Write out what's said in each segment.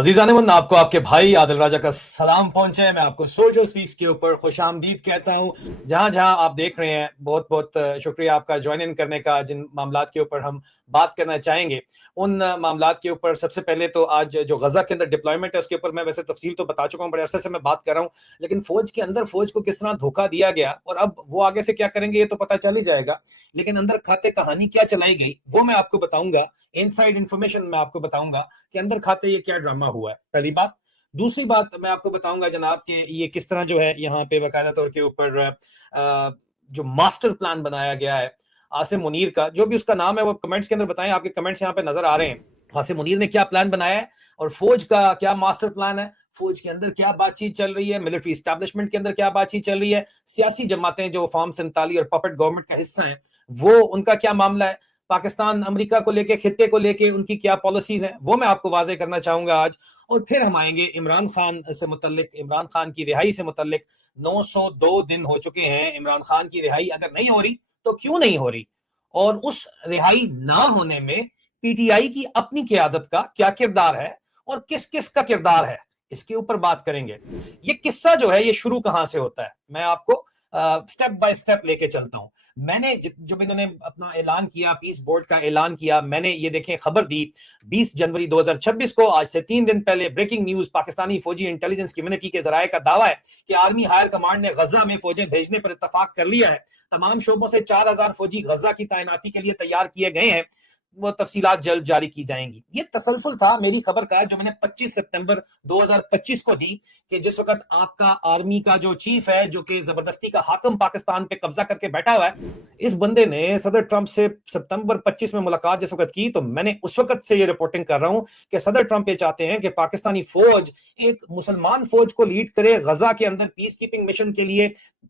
अजीज़ान, आपको आपके भाई आदिल राजा का सलाम पहुंचे। मैं आपको सोल्जर स्पीक्स के ऊपर खुशामदीद कहता हूं। जहां जहां आप देख रहे हैं, बहुत बहुत शुक्रिया आपका ज्वाइन इन करने का। जिन मामलात के ऊपर हम बात करना चाहेंगे, उन मामलात के ऊपर सबसे पहले तो आज जो गजा के अंदर डिप्लॉयमेंट है उसके ऊपर मैं वैसे तफसील तो बता चुका हूं, बड़े अरसे से मैं बात कर रहा हूं। लेकिन फौज के अंदर फौज को किस तरह धोखा दिया गया और अब वो आगे से क्या करेंगे ये तो पता चल ही जाएगा। लेकिन अंदर खाते कहानी क्या चलाई गई वो मैं आपको बताऊंगा। इनसाइड इंफॉर्मेशन मैं आपको बताऊंगा कि अंदर खाते ये क्या ड्रामा हुआ है, पहली बात। दूसरी बात मैं आपको बताऊंगा जनाब कि ये किस तरह जो है यहाँ पे बाकायदा तौर के ऊपर जो मास्टर प्लान बनाया गया है आसिम मुनीर का, जो भी उसका नाम है वो कमेंट्स के अंदर बताएं। आपके कमेंट्स यहाँ पे नजर आ रहे हैं। आसिम मुनीर ने क्या प्लान बनाया है और फौज का क्या मास्टर प्लान है, फौज के अंदर क्या बातचीत चल रही है, मिलिट्री स्टैब्लिशमेंट के अंदर क्या बातचीत चल रही है, सियासी जमातें जो फॉर्म 47 और पपेट गवर्नमेंट का हिस्सा हैं वो उनका क्या मामला है, पाकिस्तान अमेरिका को लेके, खित्ते को लेके उनकी क्या पॉलिसीज हैं वो मैं आपको वाजे करना चाहूंगा आज। और फिर हम आएंगे इमरान खान से मुतल्लिक, इमरान खान की रिहाई से मुतल्लिक। 902 दिन हो चुके हैं इमरान खान की रिहाई अगर नहीं हो रही तो क्यों नहीं हो रही, और उस रिहाई ना होने में पीटीआई की अपनी क़यादत का क्या किरदार है और किस किस का किरदार है, इसके ऊपर बात करेंगे। ये किस्सा जो है ये शुरू कहां से होता है, मैं आपको स्टेप बाय स्टेप लेके चलता हूं। मैंने जब इन्होंने अपना ऐलान किया, पीस बोर्ड का ऐलान किया, मैंने ये देखें खबर दी 20 जनवरी 2026 को, आज से 3 दिन पहले ब्रेकिंग न्यूज, पाकिस्तानी फौजी इंटेलिजेंस कम्युनिटी के जराये का दावा है कि आर्मी हायर कमांड ने गजा में फौजें भेजने पर इत्तेफाक कर लिया है। तमाम शोबों से 4000 फौजी गजा की तैनाती के लिए तैयार किए गए हैं। वो तफसीलात जल्द जारी की जाएंगी। ये तसलसल था मेरी खबर का जो मैंने 25 सितंबर 2025 को दी कि जिस वक्त आपका आर्मी का जो चीफ है, जो कि जबरदस्ती का हाकम पाकिस्तान पे कब्जा करके बैठा हुआ है, इस बंदे ने सदर ट्रंप से सितंबर 25 में मुलाकात जिस वक्त की, तो मैंने उस वक्त से ये रिपोर्टिंग कर रहा हूं कि सदर ट्रंप ये चाहते हैं कि पाकिस्तानी फौज एक मुसलमान फौज को लीड करे गजा के अंदर पीस कीपिंग मिशन के लिए,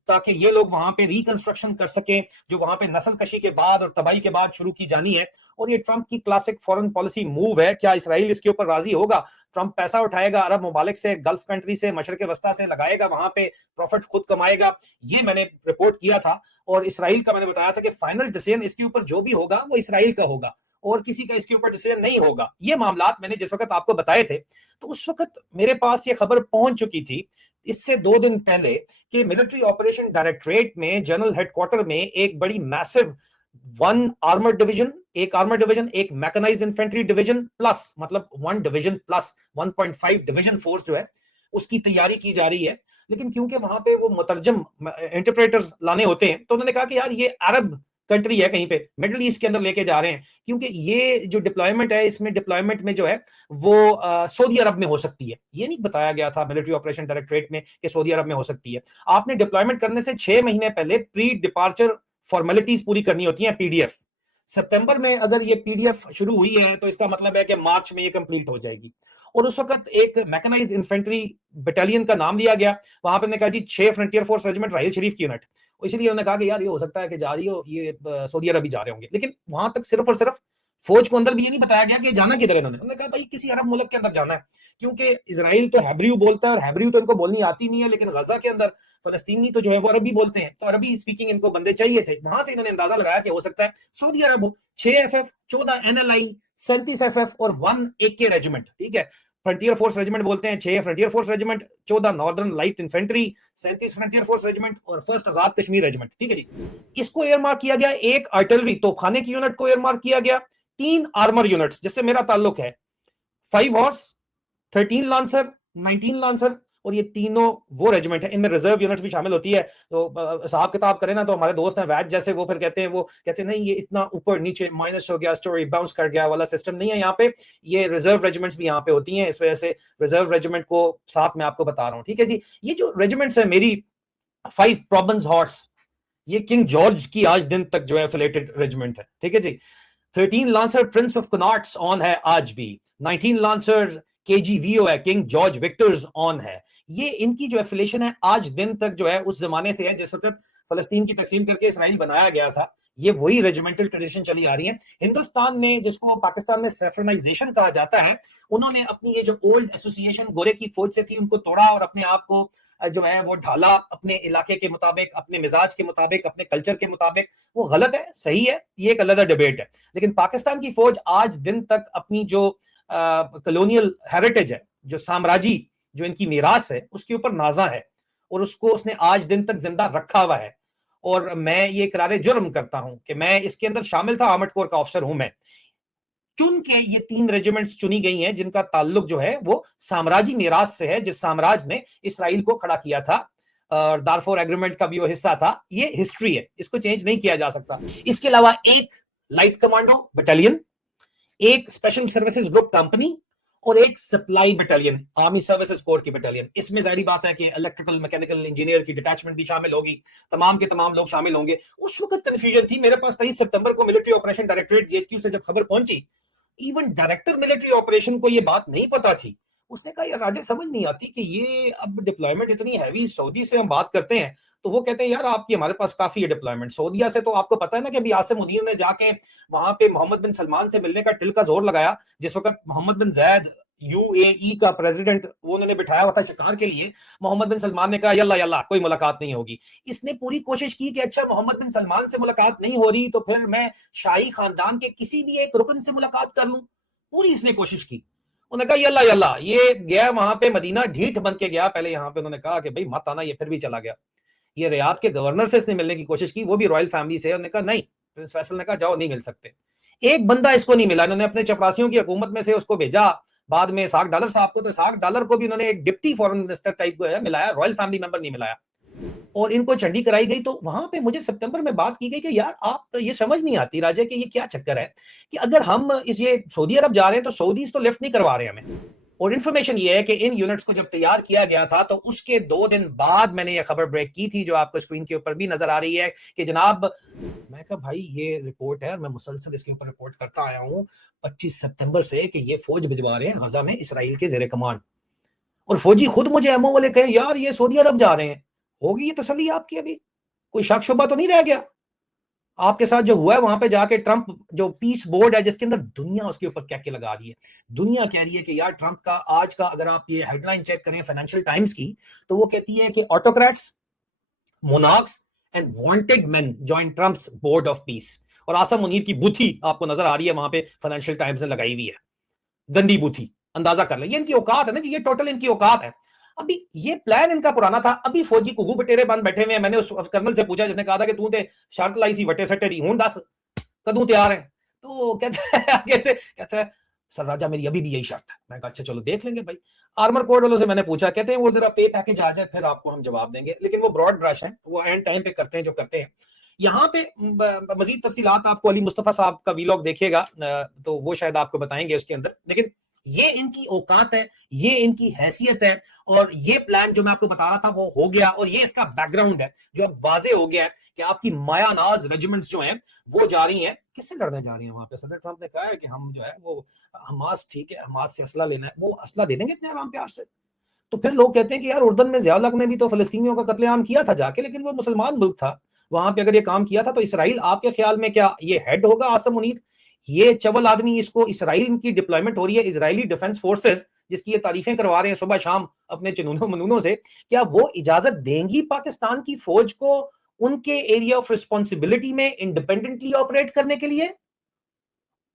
ताकि ये लोग वहां पे रिकंस्ट्रक्शन कर सके जो वहां पे नस्ल कशी के बाद और तबाही के बाद शुरू की जानी है। और ये ट्रंप की क्लासिक फॉरेन पॉलिसी मूव है। क्या इसराइल इसके ऊपर राजी होगा? ट्रंप पैसा उठाएगा अरब ममालिक से, गल्फ कंट्री से, मशरक वस्ता से, लगाएगा वहां पे, प्रॉफिट खुद कमाएगा। ये मैंने रिपोर्ट किया था। और इसराइल का मैंने बताया था कि फाइनल डिसीजन इसके ऊपर जो भी होगा वो इसराइल का होगा और किसी का इसके ऊपर डिसीजन नहीं होगा। ये मामलात मैंने जिस वक्त आपको बताए थे तो उस वक्त मेरे पास ये खबर पहुंच चुकी थी इससे 2 दिन पहले कि मिलिट्री ऑपरेशन डायरेक्टरेट में, जनरल हेडक्वार्टर में एक बड़ी मैसिव वन आर्मर डिवीजन, एक आर्मर डिवीजन, एक मैकेनाइज्ड इन्फेंट्री डिवीजन प्लस, मतलब 1 डिवीजन प्लस 1.5 डिवीजन फोर्स जो है उसकी तैयारी की जा रही है। लेकिन क्योंकि वहां पे वो मुतरजम इंटरप्रेटर्स लाने होते हैं तो उन्होंने कहा कि यार ये अरब कंट्री है, कहीं पे मिडिल ईस्ट के अंदर लेके जा रहे हैं, क्योंकि ये जो डिप्लॉयमेंट है इसमें डिप्लॉयमेंट में जो है वो सऊदी अरब में हो सकती है। ये नहीं बताया गया था मिलिट्री ऑपरेशन डायरेक्टरेट में कि सऊदी अरब में हो सकती है। आपने डिप्लॉयमेंट करने से 6 महीने पहले प्री डिपार्चर फॉर्मेलिटीज पूरी करनी होती है, पीडीएफ। सितंबर में अगर ये पीडीएफ शुरू हुई है तो इसका मतलब है कि मार्च में ये कंप्लीट हो जाएगी। और उस वक्त एक मैकेनाइज्ड इन्फेंट्री बटालियन का नाम लिया गया। वहां पे ने कहा जी 6 फ्रंटियर फोर्स रेजिमेंट राहिल शरीफ की यूनिट। इसलिए उन्होंने कहा कि यार ये हो सकता है कि जा रही हो, ये सऊदी अरब ही जा रहे होंगे। लेकिन वहां तक सिर्फ और सिर्फ फौज को अंदर भी ये नहीं बताया गया कि जाना किधर है। उन्होंने कहा भाई किसी अरब मुल्क के अंदर जाना है, क्योंकि इसराइल तो हैब्रियू बोलता है और हैब्रियू तो इनको बोलनी आती नहीं है, लेकिन गजा के अंदर फलस्तीनी तो जो है वो अरबी बोलते हैं, तो अरबी स्पीकिंग इनको बंदे चाहिए थे। वहां से इन्होंने अंदाजा लगाया कि हो सकता है सऊदी अरब हो। 6 FF, 14 NLI, 37 FF और 1 AK रेजिमेंट, ठीक है। फ्रंटियर फोर्स रेजिमेंट बोलते हैं, 6 frontier force regiment, 14 northern light infantry, 37 frontier force regiment और 1st आजाद कश्मीर रेजिमेंट, ठीक है जी। इसको एयर मार्क किया गया। एक आर्टिलरी तोपखाने की यूनिट को एयर मार्क किया गया। 3 आर्मर यूनिट्स जिससे मेरा ताल्लुक है, 5 हॉर्स, 13 लांसर, 19 लांसर, और ये तीनों वो रेजिमेंट है, इनमें रिजर्व यूनिट्स भी शामिल होती है। तो साहब किताब करें ना तो हमारे दोस्त हैं वैद जैसे, वो फिर कहते हैं, वो कहते हैं नहीं ये इतना ऊपर नीचे माइनस हो गया, स्टोरी बाउंस कर गया वाला सिस्टम नहीं है यहाँ पे। ये रिजर्व रेजिमेंट्स भी यहाँ पे होती हैं, इस वजह से रिजर्व रेजिमेंट को साथ में आपको बता रहा हूँ, ठीक है जी। ये जो रेजिमेंट्स है मेरी, 5 प्रॉब्लम्स हॉर्स, ये किंग जॉर्ज की आज दिन तक जो है एफिलेटेड रेजिमेंट है, ठीक है जी। 13 लांसर प्रिंस ऑफ कनॉट्स ऑन है आज भी। 19 लांसर केजीवीओ है, किंग जॉर्ज विक्टर्स ऑन है। ये इनकी जो एफिलेशन है आज दिन तक जो है उस जमाने से है जिस वक्त फलस्तीन की तकसीम करके इसराइल बनाया गया था। ये वही रेजिमेंटल ट्रेडिशन चली आ रही है। हिंदुस्तान में, जिसको पाकिस्तान में सेफरनाइजेशन कहा जाता है, उन्होंने अपनी ये जो ओल्ड एसोसिएशन गोरे की फौज से थी उनको तोड़ा और अपने आप को जो है वो ढाला अपने इलाके के मुताबिक, अपने मिजाज के मुताबिक, अपने कल्चर के मुताबिक। वो गलत है, सही है, ये एक अलग डिबेट है। लेकिन पाकिस्तान की फौज आज दिन तक अपनी जो कॉलोनियल हेरिटेज है जो साम्राज्य, जो इनकी मीरास है, उसके ऊपर नाजा है और उसको उसने आज दिन तक जिंदा रखा हुआ है। और मैं ये इकरार जुर्म करता हूं कि मैं इसके अंदर शामिल था, आर्मड कोर का ऑफिसर हूं मैं। चुन के ये 3 रेजिमेंट्स चुनी गई हैं जिनका ताल्लुक जो है वो साम्राज्य मीरास से है, जिस साम्राज्य ने इसराइल को खड़ा किया था और दारफोर एग्रीमेंट का भी वो हिस्सा था। ये हिस्ट्री है, इसको चेंज नहीं किया जा सकता। इसके अलावा एक लाइट कमांडो बटालियन, एक स्पेशल सर्विसेज ग्रुप कंपनी और एक supply battalion, army services core की बटालियन। इसमें जारी बात है कि इलेक्ट्रिकल मैकेनिकल इंजीनियर की डिटैचमेंट भी शामिल होगी, तमाम के तमाम लोग शामिल होंगे। उस वक्त कंफ्यूजन थी। मेरे पास 23 सितंबर को मिलिट्री ऑपरेशन डायरेक्टरेट जीएचक्यू से जब खबर पहुंची, इवन डायरेक्टर मिलिट्री ऑपरेशन को ये बात नहीं पता थी। उसने कहा यार राजे समझ नहीं आती कि ये अब डिप्लॉयमेंट इतनी हैवी, सऊदी से हम बात करते हैं तो वो कहते हैं यार आपकी हमारे पास काफी है डिप्लॉयमेंट। सऊदीया से तो आपको पता है ना कि अभी आसिम मुनीर ने जाके वहां पे मोहम्मद बिन सलमान से मिलने का तिल का जोर लगाया, जिस वक्त मोहम्मद बिन जैद यूएई का प्रेसिडेंट वो उन्होंने बिठाया हुआ था शिकार के लिए। मोहम्मद बिन सलमान ने कहा यल्ला यल्ला कोई मुलाकात नहीं होगी। इसने पूरी कोशिश की कि अच्छा मोहम्मद बिन सलमान से मुलाकात नहीं हो रही तो फिर मैं शाही खानदान के किसी भी एक रुकन से मुलाकात कर लूं। पूरी इसने कोशिश की। उन्होंने कहा यल्ला यल्ला, ये गया वहां पे मदीना ढीठ बन के गया। पहले यहाँ पे उन्होंने कहा कि भाई मत आना, ये फिर भी चला गया। ये रियाद के गवर्नर से इसने मिलने की कोशिश की, वो भी रॉयल फैमिली से। उन्होंने कहा नहीं, प्रिंस फैसल ने कहा जाओ नहीं मिल सकते। एक बंदा इसको नहीं मिला, इन्होंने अपने चपरासियों की हुकूमत में से उसको भेजा बाद में इसाक डालर साहब को, तो इसाक डालर को भी उन्होंने एक डिप्टी फॉरेन मिनिस्टर टाइप को है मिलाया, रॉयल फैमिली मेंबर नहीं मिलाया। और इनको चंडी कराई गई। तो वहां पे मुझे सितंबर में बात की गई कि यार आप तो ये समझ नहीं आती राजा कि ये क्या चक्कर है कि अगर हम इस ये सऊदी अरब जा रहे हैं तो सऊदीज तो लिफ्ट नहीं करवा रहे हमें। और इन्फॉर्मेशन ये है कि इन यूनिट्स को जब तैयार किया गया था तो उसके 2 दिन बाद मैंने ये खबर ब्रेक की थी, जो आपको स्क्रीन के ऊपर भी नजर आ रही है कि जनाब, मैं कहा भाई ये रिपोर्ट है और मैं मुसलसल इसके ऊपर रिपोर्ट करता आया हूं 25 सितंबर से कि ये फौज भिजवा रहे हैं गजा में इसराइल के जेर कमांड। और फौजी खुद मुझे एमओ वाले कहे यार ये सऊदी अरब जा रहे हैं। होगी ये तसल्ली आपकी? अभी कोई शक शुबा तो नहीं रह गया? आपके साथ जो हुआ है वहां पे जाके, ट्रंप जो पीस बोर्ड है जिसके अंदर दुनिया उसके ऊपर क्या क्या लगा रही है, दुनिया कह रही है कि यार ट्रंप का आज का अगर आप ये हेडलाइन चेक करें फाइनेंशियल टाइम्स की, तो वो कहती है कि autocrats, monarchs and wanted men join Trump's board of peace. और आसम मुनीर की बुथी आपको नजर आ रही है वहां पे, फाइनेंशियल टाइम्स ने लगाई हुई है, गंदी बुथी। अंदाजा कर ले, ये इनकी औकात है ना जी, ये टोटल इनकी औकात है। अभी ये प्लान इनका पुराना था, अभी फौजी कुहू बटेरे बंद बैठे हुए हैं। मैंने उस कर्नल से पूछा जिसने कहा था कि तू ते शर्त लाई सी वटे सटे हूं दस कदू तैयार है, तो कहता है आगे से कहता है सर राजा मेरी अभी भी यही शर्त है। मैं कहा अच्छा चलो देख लेंगे भाई। आर्मर कोड वालों से मैंने पूछा, कहते हैं वो जरा पे पैकेज आ जाए फिर आपको हम जवाब देंगे, लेकिन वो ब्रॉड ब्रश है, वो एंड टाइम पे करते हैं जो करते हैं। यहाँ पे मजीद तफसीलात आपको अली मुस्तफा साहब का वीलॉग देखिएगा तो वो शायद आपको बताएंगे उसके अंदर। लेकिन ये इनकी औकात है, ये इनकी हैसियत है। और ये प्लान जो मैं आपको बता रहा था वो हो गया, और ये इसका बैकग्राउंड है जो अब वाजे हो गया है कि आपकी मायानाज रेजिमेंट्स जो हैं वो जा रही हैं। किससे लड़ने जा रही हैं वहां पे? सदर ट्रंप ने कहा है कि हम जो है वो हमास, ठीक है हमास से असला लेना है, वो असला दे देंगे इतने आराम प्यार से। तो फिर लोग कहते हैं कि यार उर्दन में जियाउल हक ने भी तो फलस्तीनियों का कत्लेआम किया था जाके, लेकिन वो मुसलमान मुल्क था, वहां पे अगर ये काम किया था तो इसराइल आपके ख्याल में क्या ये हेड होगा आसम मुनीर? ये चवल आदमी, इसको इसराइल की डिप्लॉयमेंट हो रही है, इजरायली डिफेंस फोर्सेस जिसकी ये तारीफें करवा रहे हैं सुबह शाम अपने चुनूनों मनूनों से, क्या वो इजाजत देंगी पाकिस्तान की फौज को उनके एरिया ऑफ रिस्पॉन्सिबिलिटी में इंडिपेंडेंटली ऑपरेट करने के लिए?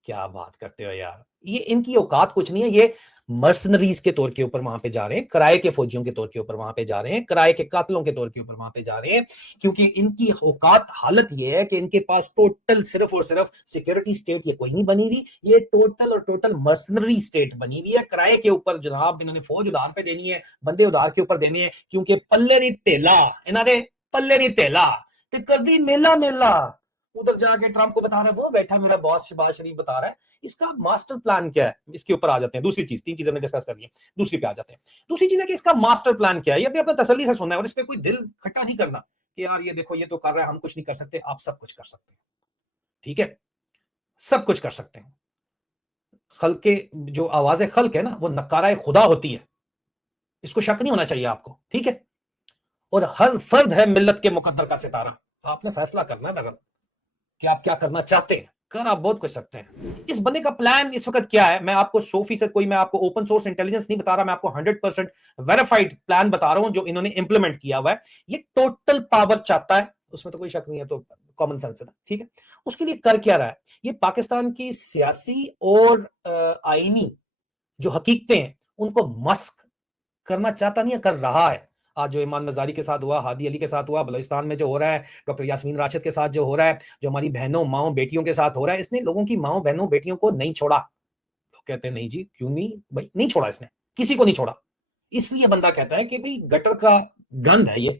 क्या बात करते हो यार, ये इनकी औकात कुछ नहीं है। ये मर्सनरीज के तौर के ऊपर वहां पे जा रहे हैं, किराए के फौजियों के तौर के ऊपर वहां पे जा रहे हैं, किराए के कातलों के तौर के ऊपर वहां पे जा रहे हैं, क्योंकि इनकी औकात हालत ये है कि इनके पास टोटल सिर्फ और सिर्फ सिक्योरिटी स्टेट ये कोई नहीं बनी हुई, ये टोटल और टोटल मर्सनरी स्टेट बनी हुई है। किराए के ऊपर जनाब इन्होंने फौज उधार पे देनी है, बंदे उधार के ऊपर देने हैं, क्योंकि पल्ले नहीं तेला इन्होंने, पल्ले नहीं तेला ते कर दी मेला मेला। उधर जाके ट्रंप को बता रहा है, वो बैठा मेरा बॉस शहबाज शरीफ बता रहा है। इसका मास्टर प्लान क्या है, इसके ऊपर आ जाते हैं। दूसरी चीज, 3 चीजें हमने डिस्कस कर ली, दूसरी पे आ जाते हैं। दूसरी चीज है कि इसका मास्टर प्लान क्या है, ये भी अपना तसल्ली से सुनना है और इस पे कोई दिल खट्टा नहीं करना कि यार ये देखो ये तो कर रहा है, हम कुछ नहीं कर सकते। आप सब कुछ कर सकते हैं, ठीक है, सब कुछ कर सकते हैं। खल्क के जो आवाज खल्क है ना, वो नकारा खुदा होती है, इसको शक नहीं होना चाहिए आपको, ठीक है। और हर फर्द है मिल्लत के मुकद्दर का सितारा। आपने फैसला करना है बगल कि आप क्या करना चाहते हैं, कर आप बहुत कुछ सकते हैं। इस बंदे का प्लान इस वक्त क्या है, मैं आपको 100% कोई, मैं आपको ओपन सोर्स इंटेलिजेंस नहीं बता रहा, मैं आपको 100% वेरीफाइड प्लान बता रहा हूं जो इन्होंने इंप्लीमेंट किया हुआ है। ये टोटल पावर चाहता है, उसमें तो कोई शक नहीं है, तो कॉमन सेंस है, ठीक है। उसके लिए कर क्या रहा है, ये पाकिस्तान की सियासी और आईनी जो हकीकतें हैं उनको मस्क करना चाहता नहीं है, कर रहा है। आज जो ईमान मजारी के साथ हुआ, हादी अली के साथ हुआ, बलूचिस्तान में जो हो रहा है, डॉक्टर यास्मीन राशिद के साथ जो हो रहा है, जो हमारी बहनों माओ बेटियों के साथ हो रहा है, इसने लोगों की माओ बहनों बेटियों को नहीं छोड़ा। लोग कहते हैं नहीं जी क्यों नहीं, भाई नहीं छोड़ा, इसने किसी को नहीं छोड़ा। इसलिए बंदा कहता है कि भाई गटर का गंद है ये,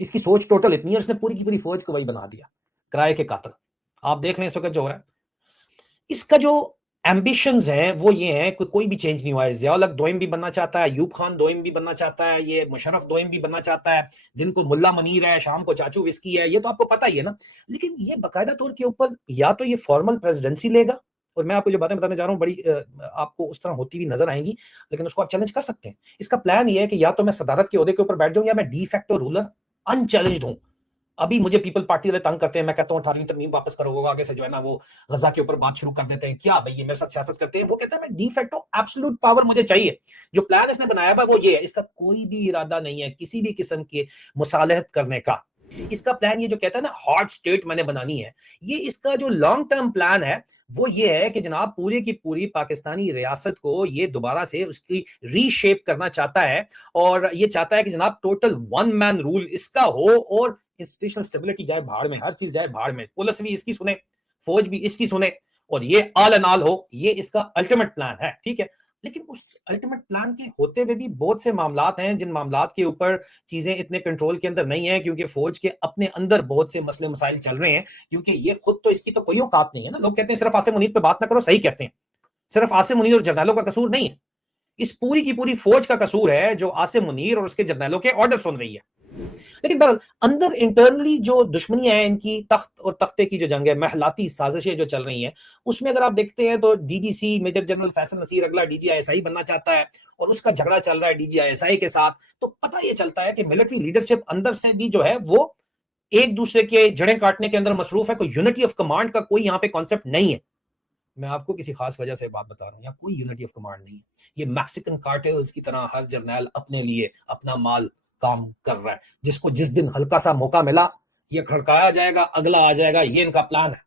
इसकी सोच टोटल इतनी है, उसने पूरी की पूरी फौज को वही बना दिया, किराए के कातिल। आप देख लें इस वक्त जो हो रहा है, इसका जो एम्बिशंस हैं वो ये हैं कि कोई भी चेंज नहीं हुआ है। ज़िया उल हक दोइम भी बनना चाहता है, यूब खान दोइम भी बनना चाहता है, ये मुशर्रफ दोइम भी बनना चाहता है, दिन को मुल्ला मुनीर है, शाम को चाचू विस्की है, ये तो आपको पता ही है ना। लेकिन ये बाकायदा तौर के ऊपर या तो ये फॉर्मल प्रेसिडेंसी लेगा, और मैं आपको जो बातें बताने जा रहा हूँ बड़ी आपको उस तरह होती हुई नजर आएंगी, लेकिन उसको आप चैलेंज कर सकते हैं। इसका प्लान ये है कि या तो मैं सदारत के ओहदे के ऊपर बैठ जाऊं, या मैं डी फैक्टो रूलर अनचैलेंज्ड हूं। अभी मुझे पीपल पार्टी वाले तंग करते हैं, मैं कहता हूं 18वीं तरमीम वापस करो, आगे से जो है ना वो गजा के ऊपर बात शुरू कर देते हैं, क्या भाई ये मेरे साथ सियासत करते हैं। वो कहता है मैं डी फैक्टो एब्सोल्यूट पावर मुझे चाहिए। जो प्लान इसने बनाया हुआ वो ये है, इसका कोई भी इरादा नहीं है किसी भी किस्म के मुसालहत करने का। इसका प्लान ये जो कहता है ना हॉट स्टेट मैंने बनानी है, ये इसका जो लॉन्ग टर्म प्लान है वो ये है कि जनाब पूरी की पूरी पाकिस्तानी रियासत को ये दोबारा से उसकी रीशेप करना चाहता है, और ये चाहता है कि जनाब टोटल वन मैन रूल इसका हो, और इंस्टीट्यूशनल स्टेबिलिटी जाए भाड़ में, हर चीज जाए भाड़ में, पुलिस भी इसकी सुने, फौज भी इसकी सुने, और ये ऑल एंड ऑल हो। ये इसका अल्टीमेट प्लान है, ठीक है। लेकिन उस अल्टीमेट प्लान के होते हुए भी बहुत से मामलात हैं जिन मामलात के ऊपर चीजें इतने कंट्रोल के अंदर नहीं है, क्योंकि फौज के अपने अंदर बहुत से मसले मसाइल चल रहे हैं। क्योंकि ये खुद तो इसकी तो कोई औकात नहीं है ना। लोग कहते हैं सिर्फ आसिम मुनीर पे बात ना करो, सही कहते हैं, सिर्फ आसिम मुनीर और जर्नैलों का कसूर नहीं है, इस पूरी की पूरी फौज का कसूर है जो आसिम मुनीर और उसके जर्नैलों के ऑर्डर सुन रही है। लेकिन बहरहाल अंदर इंटरनली जो दुश्मनियां हैं इनकी, तख्त और तख्ते की जो जंग है, महलाती साजिशें जो चल रही हैं, उसमें अगर आप देखते हैं तो DGC major general Faisal Naseer अगला डीजीआईएसआई बनना चाहता है, और उसका झगड़ा चल रहा है डीजीआईएसआई के साथ। तो पता यह चलता है कि मिलिट्री लीडरशिप अंदर से भी जो है वो एक दूसरे के जड़ें काटने के अंदर मसरूफ है। कोई यूनिटी ऑफ कमांड का कोई यहाँ पे कॉन्सेप्ट नहीं है। मैं आपको किसी खास वजह से बात बता रहा हूं, यहाँ कोई यूनिटी ऑफ कमांड नहीं है। ये मैक्सिकन कार्टेल्स की तरह हर जर्नैल अपने लिए अपना माल काम कर रहा है, जिसको जिस दिन हल्का सा मौका मिला ये खड़काया जाएगा, अगला आ जाएगा, ये इनका प्लान है।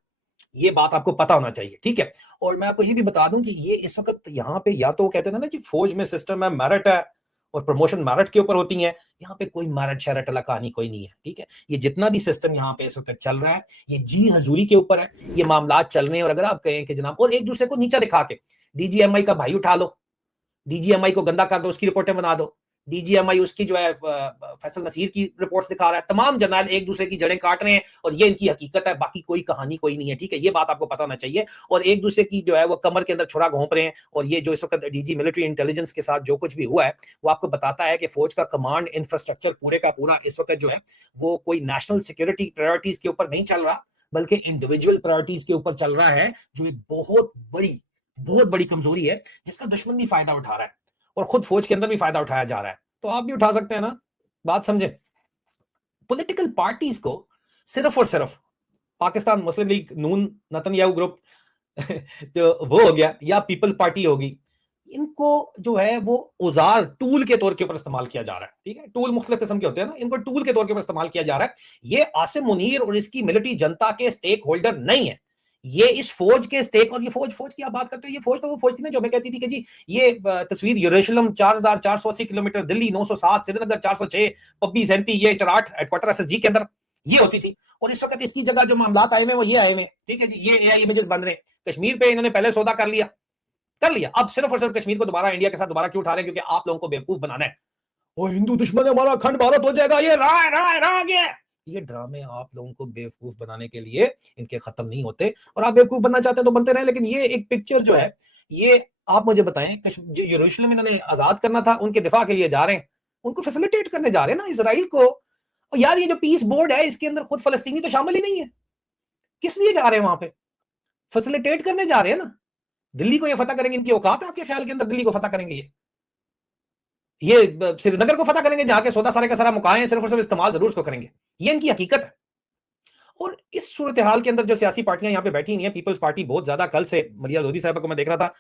ये बात आपको पता होना चाहिए, ठीक है। और मैं आपको ये भी बता दूं कि ये इस वक्त यहाँ पे या तो कहते थे ना कि फौज में सिस्टम है मेरिट है और प्रमोशन मेरिट के ऊपर होती है, यहाँ पे कोई मेरिट शेरिट वाला कहानी कोई नहीं है, ठीक है। ये जितना भी सिस्टम यहाँ पे इस वक्त चल रहा है ये जी हजूरी के ऊपर है, ये मामलात चल रहे हैं। और अगर आप कहें कि जनाब और एक दूसरे को नीचा दिखा के डीजीएमआई का भाई उठा लो, डीजीएमआई को गंदा कर दो, उसकी रिपोर्टें बना दो, डीजीएमआई उसकी जो है फैसल नसीर की रिपोर्ट्स दिखा रहा है, तमाम जर्नल एक दूसरे की जड़ें काट रहे हैं, और ये इनकी हकीकत है, बाकी कोई कहानी कोई नहीं है, ठीक है। ये बात आपको पता होना चाहिए। और एक दूसरे की जो है वो कमर के अंदर छुरा घोंप रहे हैं। और ये जो इस वक्त डीजी मिलिट्री इंटेलिजेंस के साथ जो कुछ भी हुआ है वो आपको बताता है कि फौज का कमांड इंफ्रास्ट्रक्चर पूरे का पूरा इस वक्त जो है वो कोई नेशनल सिक्योरिटी प्रायोरिटीज के ऊपर नहीं चल रहा, बल्कि इंडिविजुअल प्रायोरिटीज के ऊपर चल रहा है, जो एक बहुत बड़ी कमजोरी है, जिसका दुश्मन भी फायदा उठा रहा है और खुद फौज के अंदर भी फायदा उठाया जा रहा है। तो आप भी उठा सकते हैं ना, बात समझे। पॉलिटिकल पार्टीज को सिर्फ और सिर्फ पाकिस्तान मुस्लिम लीग नून नतनयाहू ग्रुप जो वो हो गया, या पीपल पार्टी होगी, इनको जो है वो औजार टूल के तौर के ऊपर इस्तेमाल किया जा रहा है, ठीक है। टूल मुख्तलिफ किस्म के होते हैं ना, इनको टूल के तौर के ऊपर इस्तेमाल किया जा रहा है। ये आसिम मुनीर और इसकी मिलिट्री जनता के स्टेक होल्डर नहीं है, ये इस फौज के स्टेक। और ये फौज की आप बात करते हो, ये फौज तो वो फौज थी ना जो मैं कहती थी कि जी ये तस्वीर यरूशलेम 4480 किलोमीटर, दिल्ली 907, श्रीनगर 406, पब्बी सेंटी, ये चराट हेडक्वार्टर एसएसजी के अंदर ये होती थी। और इस वक्त इसकी जगह जो मामलात आए हुए वो ये आए हुए, ठीक है जी। ये एआई इमेजेस बन रहे हैं, कश्मीर पे इन्होंने पहले सौदा कर लिया। अब सिर्फ और सिर्फ कश्मीर को दोबारा इंडिया के साथ दोबारा क्यों उठा रहे हैं? क्योंकि आप लोगों को बेवकूफ बनाना है। वो हिंदू दुश्मन है हमारा, अखंड भारत हो जाएगा, ये रहा गया। ये ड्रामे आप लोगों को बेवकूफ बनाने के लिए इनके खत्म नहीं होते, और आप बेवकूफ बनना चाहते हैं तो बनते रहे। लेकिन ये एक पिक्चर जो है, ये आप मुझे बताएं, जो यरूशलेम इन्होंने आजाद करना था उनके दिफा के लिए जा रहे हैं, उनको फैसिलिटेट करने जा रहे हैं ना इसराइल को। और यार ये जो पीस बोर्ड है इसके अंदर खुद फलस्तीनी तो शामिल ही नहीं है, किस लिए जा रहे हैं वहां पे? फैसिलिटेट करने जा रहे हैं ना। दिल्ली को ये फतह करेंगे, इनकी औकात है आपके ख्याल के अंदर दिल्ली को फतह करेंगे? ये श्रीनगर को फतह करेंगे, जहां के सौदा सारे का सारा मुकाए हैं, सिर्फ और सिर्फ इस्तेमाल जरूर उसको करेंगे, ये इनकी हकीकत है। और इस सूरत हाल के अंदर जो सियासी पार्टियां यहाँ पे बैठी हुई हैं, पीपल्स पार्टी बहुत ज्यादा, कल से मरिया लोधी साहब को मैं देख रहा था,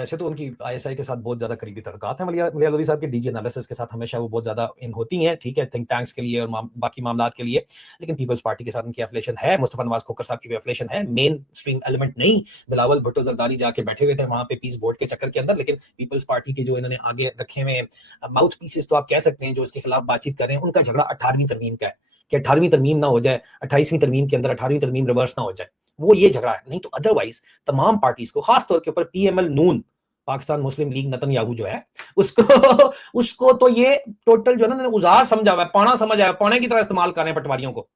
वैसे तो उनकी आईएसआई के साथ बहुत ज्यादा करीबी तल्लुकात हैं मलियालवी साहब के, डीजी एनालिसिस के साथ हमेशा वो बहुत ज्यादा इन होती हैं, ठीक है, थिंक टैंक्स के लिए और बाकी मामलात के लिए, लेकिन पीपल्स पार्टी के साथ उनकी एफिलिएशन है, मुस्तफा नवाज खोखर साहब की भी एफिलिएशन है, मेन स्ट्रीम एलिमेंट नहीं। बिलावल भुट्टो जरदारी जाके बैठे हुए थे वहां पे पीस बोर्ड के चक्कर के अंदर, लेकिन पीपल्स पार्टी के जो इन्होंने आगे रखे हुए माउथ पीसेस तो आप कह सकते हैं जो इसके खिलाफ बातचीत कर रहे हैं, उनका झगड़ा 18वीं तरमीम का है कि 18वीं तरमीम ना हो जाए, 28वीं तरमीम के अंदर 18वीं तरमीम रिवर्स ना हो जाए, वो ये झगड़ा है। नहीं तो अदरवाइज तमाम पार्टीज को, खासतौर के ऊपर पीएमएल नून, पाकिस्तान मुस्लिम लीग नतनयाहू जो है, उसको उसको तो ये टोटल जो है ना उजार समझा हुआ है, पाना समझ आया, पाने की तरह इस्तेमाल कर रहे हैं पटवारियों को,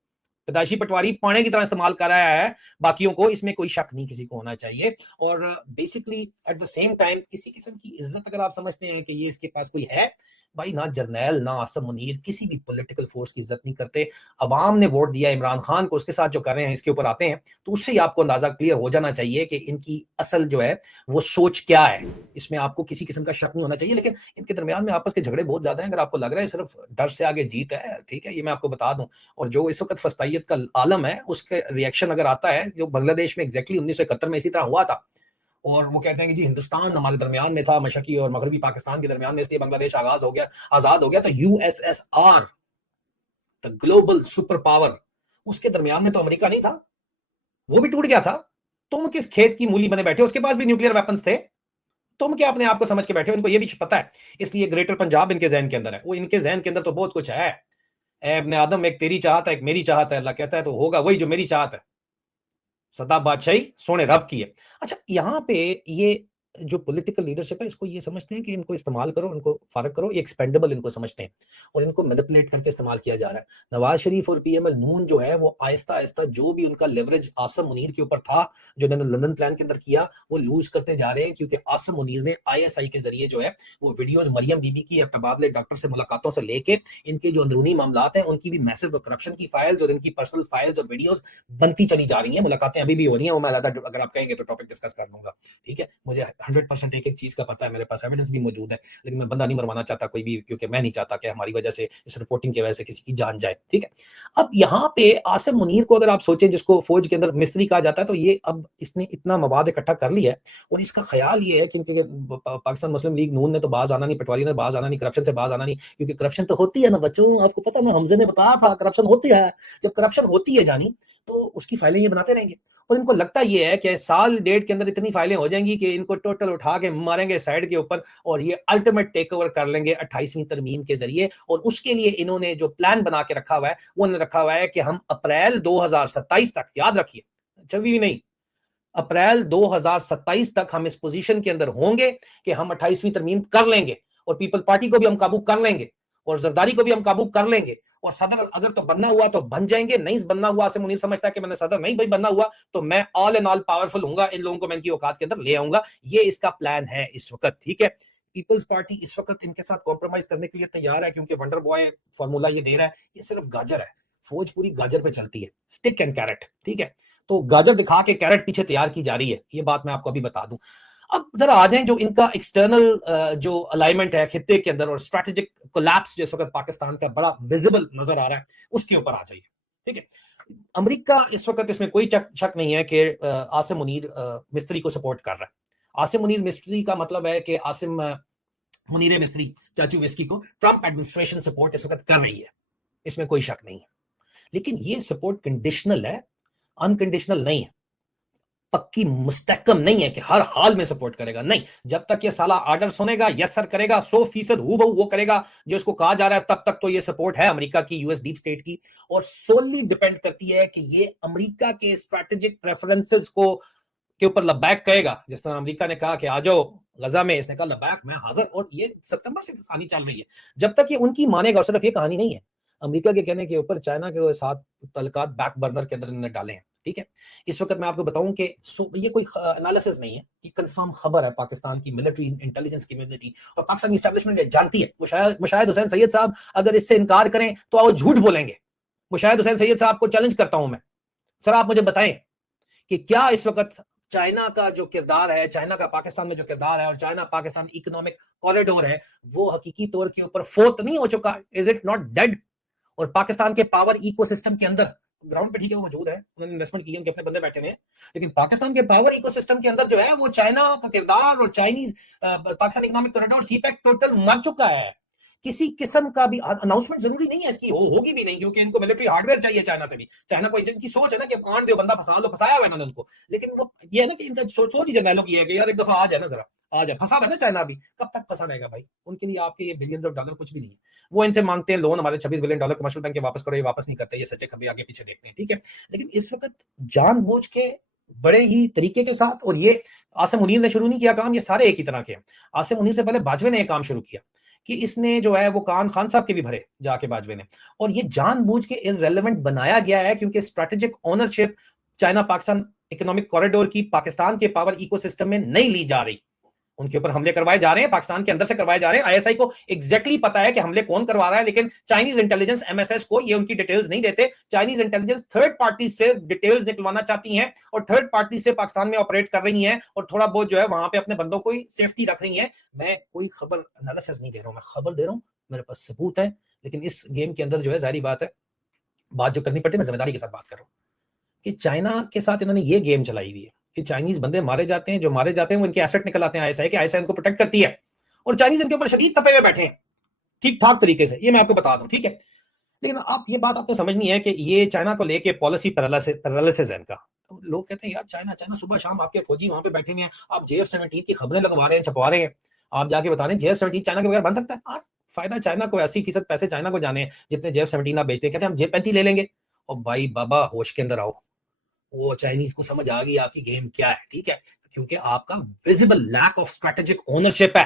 पैदाइशी पटवारी पाने की तरह इस्तेमाल कर रहा है बाकियों को, इसमें कोई शक नहीं किसी को होना चाहिए। और basically at the same time किसी किस्म की इज्जत अगर आप समझते हैं कि ये इसके पास कोई है, भाई ना जर्नैल ना आसम मुनीर किसी भी पॉलिटिकल फोर्स की इज्जत नहीं करते। अवाम ने वोट दिया इमरान खान को, उसके साथ जो कर रहे हैं इसके ऊपर आते हैं, तो उससे ही आपको अंदाजा क्लियर हो जाना चाहिए कि इनकी असल जो है वो सोच क्या है, इसमें आपको किसी किस्म का शक नहीं होना चाहिए। लेकिन इनके दरमियान में आपस के झगड़े बहुत ज्यादा हैं, अगर आपको लग रहा है सिर्फ डर से आगे जीत है, ठीक है, ये मैं आपको बता दूं। और जो इस वक्त फस्तायत का आलम है उसके रिएक्शन अगर आता है, जो बांग्लादेश में एग्जैक्टली 1971 में इसी तरह हुआ था, और वो कहते हैं कि जी हिंदुस्तान हमारे दरमियान में था, मशरकी और मगरबी पाकिस्तान के दरमियान में, इसलिए बांग्लादेश आजाद हो गया। तो USSR, the global super power, उसके दरमियान में तो अमेरिका नहीं था, वो भी टूट गया था। तुम किस खेत की मूली बने बैठे हो, उसके पास भी न्यूक्लियर वेपन्स थे, तुम क्या अपने आप को समझ के बैठे हो, इनको ये भी पता है। इसलिए ग्रेटर पंजाब इनके जहन के अंदर है, वो इनके जहन के अंदर तो बहुत कुछ है। अपने आदम, एक तेरी चाहत है एक मेरी चाहत है, अल्लाह कहता है तो होगा वही जो मेरी चाहत है, सदा बादशाही सोने रब की है। अच्छा, यहाँ पे ये जो पॉलिटिकल लीडरशिप है, इसको ये समझते हैं कि इनको इस्तेमाल करो, इनको फारग करो, ये एक्सपेंडेबल इनको समझते हैं और इनको मैनिपुलेट करके इस्तेमाल किया जा रहा है। नवाज शरीफ और पीएमएल नून जो है वो आहिस्ता आहिस्ता जो भी उनका लेवरेज आसम मुनीर के ऊपर था, जो इन्होंने लंदन प्लान के अंदर किया, वो लूज करते जा रहे हैं, क्योंकि आसम मुनीर ने आईएसआई के जरिए जो है वो वीडियोज मरियम बीबी की तबादले डॉक्टर से मुलाकातों से लेके इनके जो अंदरूनी मामलात हैं उनकी भी मैसिव करप्शन की फाइल्स और इनकी पर्सनल फाइल्स और वीडियोज बनती चली जा रही हैं। मुलाकातें अभी भी हो रही हैं, वो मैं अगर आप कहेंगे तो टॉपिक डिस्कस कर लूंगा, ठीक है। मुझे 100% एक चीज का पता है, मेरे पास एविडेंस भी मौजूद है, लेकिन मैं बंदा नहीं मरवाना चाहता कोई भी, क्योंकि मैं नहीं चाहता कि हमारी वजह से, इस रिपोर्टिंग की वजह से किसी की जान जाए, ठीक है। अब यहाँ पे आसिम मुनीर को अगर आप सोचें, जिसको फौज के अंदर मिस्त्री कहा जाता है, तो ये अब इसने इतना मवाद इकट्ठा कर लिया है और इसका ख्याल ये है कि पाकिस्तान मुस्लिम लीग नून ने तो बाज आना नहीं, पटवारी ने बाज आना नहीं, करप्शन से बाज आना नहीं, क्योंकि करप्शन तो होती है ना बच्चों, आपको पता ना, हमजे ने बताया था करप्शन होती है। जब करप्शन होती है जानी, तो उसकी फाइलें ये बनाते रहेंगे और इनको लगता ये है कि साल डेढ़ के अंदर इतनी फाइलें हो जाएंगी कि इनको टोटल उठा के मारेंगे साइड के ऊपर और ये अल्टीमेट टेक ओवर कर लेंगे 28वीं तरमीम के जरिए। और उसके लिए इन्होंने जो प्लान बना के रखा हुआ है, वो इन्होंने रखा हुआ है कि हम अप्रैल 2027 तक, याद रखिए, 26 नहीं, अप्रैल 2027 तक हम इस पोजीशन के अंदर होंगे कि हम 28वीं तरमीम कर लेंगे और पीपल पार्टी को भी हम काबू कर लेंगे और जरदारी को भी हम काबू कर लेंगे और सदर अगर तो बनना हुआ तो बन जाएंगे, नहीं बनना हुआ से मुनीर समझता है कि मैंने सदर नहीं भाई बनना हुआ तो मैं ऑल एंड ऑल पावरफुल हूंगा, इन लोगों को मैं इनकी औकात के अंदर ले आऊंगा। ये इसका प्लान है इस वक्त, ठीक है। पीपल्स पार्टी इस वक्त इनके साथ कॉम्प्रोमाइज करने के लिए तैयार है, क्योंकि वंडर बॉय फॉर्मूला ये दे रहा है, ये सिर्फ गाजर है, फौज पूरी गाजर पे चलती है, स्टिक एंड कैरेट, ठीक है। तो गाजर दिखा के कैरेट पीछे तैयार की जा रही है, ये बात मैं आपको अभी बता दूं। अब जरा आ जाएं जो इनका एक्सटर्नल जो अलाइनमेंट है खित्ते के अंदर और स्ट्रेटेजिक कोलैप्स जिस वक्त पाकिस्तान का बड़ा विजिबल नजर आ रहा है, उसके ऊपर आ जाइए, ठीक है। अमेरिका इस वक्त, इसमें कोई शक नहीं है कि आसिम मुनीर मिस्त्री को सपोर्ट कर रहा है। आसिम मुनीर मिस्त्री का मतलब है कि आसिम मुनीर मिस्त्री चाचू विस्की को ट्रंप एडमिनिस्ट्रेशन सपोर्ट इस वक्त कर रही है, इसमें कोई शक नहीं है। लेकिन ये सपोर्ट कंडीशनल है, अनकंडीशनल नहीं है, पक्की मुस्तहकम नहीं है कि हर हाल में सपोर्ट करेगा, नहीं। जब तक ये साला आर्डर सुनेगा, यस सर करेगा, 100% हूबहू वो करेगा जो इसको कहा जा रहा है, तब तक तो ये सपोर्ट है अमेरिका की, यूएस डीप स्टेट की, और सोली डिपेंड करती है कि ये अमेरिका के स्ट्रेटेजिक प्रेफरेंसेस को के ऊपर लबैक कहेगा। जिस तरह अमेरिका ने कहा कि आ जाओ गजा में, इसने कहा लबैक मैं हाजिर, और ये सितंबर से कहानी चल रही है। जब तक ये उनकी मानेगा, और सिर्फ ये कहानी नहीं है, अमेरिका के कहने के ऊपर चाइना के साथ तल्लुकात बैक बर्नर के अंदर इन्होंने डाले हैं, ठीक है। इस वक्त मैं आपको बताऊं कि ये कोई एनालिसिस नहीं है, ये कंफर्म खबर है। पाकिस्तान की मिलिट्री इंटेलिजेंस कम्युनिटी और पाकिस्तानी एस्टेब्लिशमेंट जानती है। मुशाहिद हुसैन सैयद साहब अगर इससे इनकार करें तो वो झूठ बोलेंगे। मुशाहिद हुसैन सैयद साहब को चैलेंज करता हूं मैं, सर आप मुझे बताएं कि क्या इस वक्त चाइना का जो किरदार है, चाइना का पाकिस्तान में जो किरदार है और चाइना पाकिस्तान इकोनॉमिक कॉरिडोर है, वो हकीकी तौर के ऊपर फोत नहीं हो चुका? Is it not dead? और पाकिस्तान के पावर इकोसिस्टम के अंदर ग्राउंड पे ठीक है वो मौजूद है, उन्होंने इन्वेस्टमेंट की है, उनके अपने बंदे बैठे हुए हैं, लेकिन पाकिस्तान के पावर इकोसिस्टम के अंदर जो है वो चाइना का किरदार और Chinese Pakistan economic corridor CPEC total मर चुका है। किसी किस्म का भी अनाउंसमेंट जरूरी नहीं है इसकी, होगी भी नहीं, क्योंकि इनको मिलिट्री हार्डवेयर चाहिए चाइना से भी। चाइना को इनकी सोच है ना कि आन दो बंदा फंसा लो, फंसाया हुआ है मैंने उनको, लेकिन वो ये है ना कि इनका सोच ही जर्नैलों की है कि यार एक दफा आ जाए ना, जरा आ जाए, फंसा है ना चाइना भी, कब तक फंसा रहेगा भाई? उनके लिए आपके ये बिलियंस ऑफ डॉलर कुछ भी नहीं है। वो इनसे मांगते हैं लोन, हमारे 26 बिलियन डॉलर कमर्शियल बैंक के वापस करो, ये वापस नहीं करते, ये सच्चे कभी आगे पीछे देखते हैं, ठीक है। लेकिन इस वक्त जानबूझ के बड़े ही तरीके के साथ, और ये आसिम मुनीर ने शुरू नहीं किया काम, ये सारे एक ही तरह के। आसिम मुनीर से पहले बाजवे ने एक काम शुरू किया कि इसने जो है वो कान खान साहब के भी भरे जाके बाजवे ने, और ये जानबूझ के इररेलेवेंट बनाया गया है, क्योंकि strategic ownership China Pakistan economic corridor की पाकिस्तान के पावर इकोसिस्टम में नहीं ली जा रही। उनके ऊपर हमले करवाए जा रहे हैं, पाकिस्तान के अंदर से करवाए जा रहे हैं। आईएसआई को एग्जैक्टली पता है कि हमले कौन करवा रहा है, लेकिन चाइनीज इंटेलिजेंस एमएसएस को ये उनकी डिटेल्स नहीं देते। चाइनीज इंटेलिजेंस थर्ड पार्टी से डिटेल्स निकलवाना चाहती हैं, और थर्ड पार्टी से पाकिस्तान में ऑपरेट कर रही हैं, और थोड़ा बहुत जो है वहां पे अपने बंदों को सेफ्टी रख रही है। मैं कोई खबर एनालिसिस नहीं दे रहा हूं, मैं खबर दे रहा हूं, मेरे पास सबूत है। लेकिन इस गेम के अंदर जो है जाहिर बात है, बात जो करनी पड़ती है, मैं जिम्मेदारी के साथ बात कर रहा हूं कि चाइना के साथ इन्होंने ये गेम चलाई हुई है कि चाइनीज बंदे मारे जाते हैं, जो मारे जाते हैं वो इनके एसेट निकल आते हैं आईएसआई के, आईएसआई इनको प्रोटेक्ट करती है, और चाइनीज इनके ऊपर शदीद तपे हुए बैठे हैं ठीक ठाक तरीके से, ये मैं आपको बता दूं, ठीक है। लेकिन आप ये बात आपको समझनी है कि ये चाइना को लेके पॉलिसी पैरालिसिस है इनका। तो लोग कहते हैं यार चाइना चाइना, सुबह शाम आपके फौजी वहां पे बैठे हुए हैं, आप JF-17 की खबरें लगवा रहे हैं, छपवा रहे हैं, आप जाके बता रहे हैं JF-17 चाइना के बगैर बन सकता है। फायदा चाइना को, 80% पैसे चाइना को जाने जितने JF-17 आप बेचते हैं। कहते हैं हम JF-35 ले लेंगे, और भाई बाबा होश के अंदर आओ, वो चाइनीज को समझ आ गई आपकी गेम क्या है, ठीक है, क्योंकि आपका visible lack of strategic ownership है।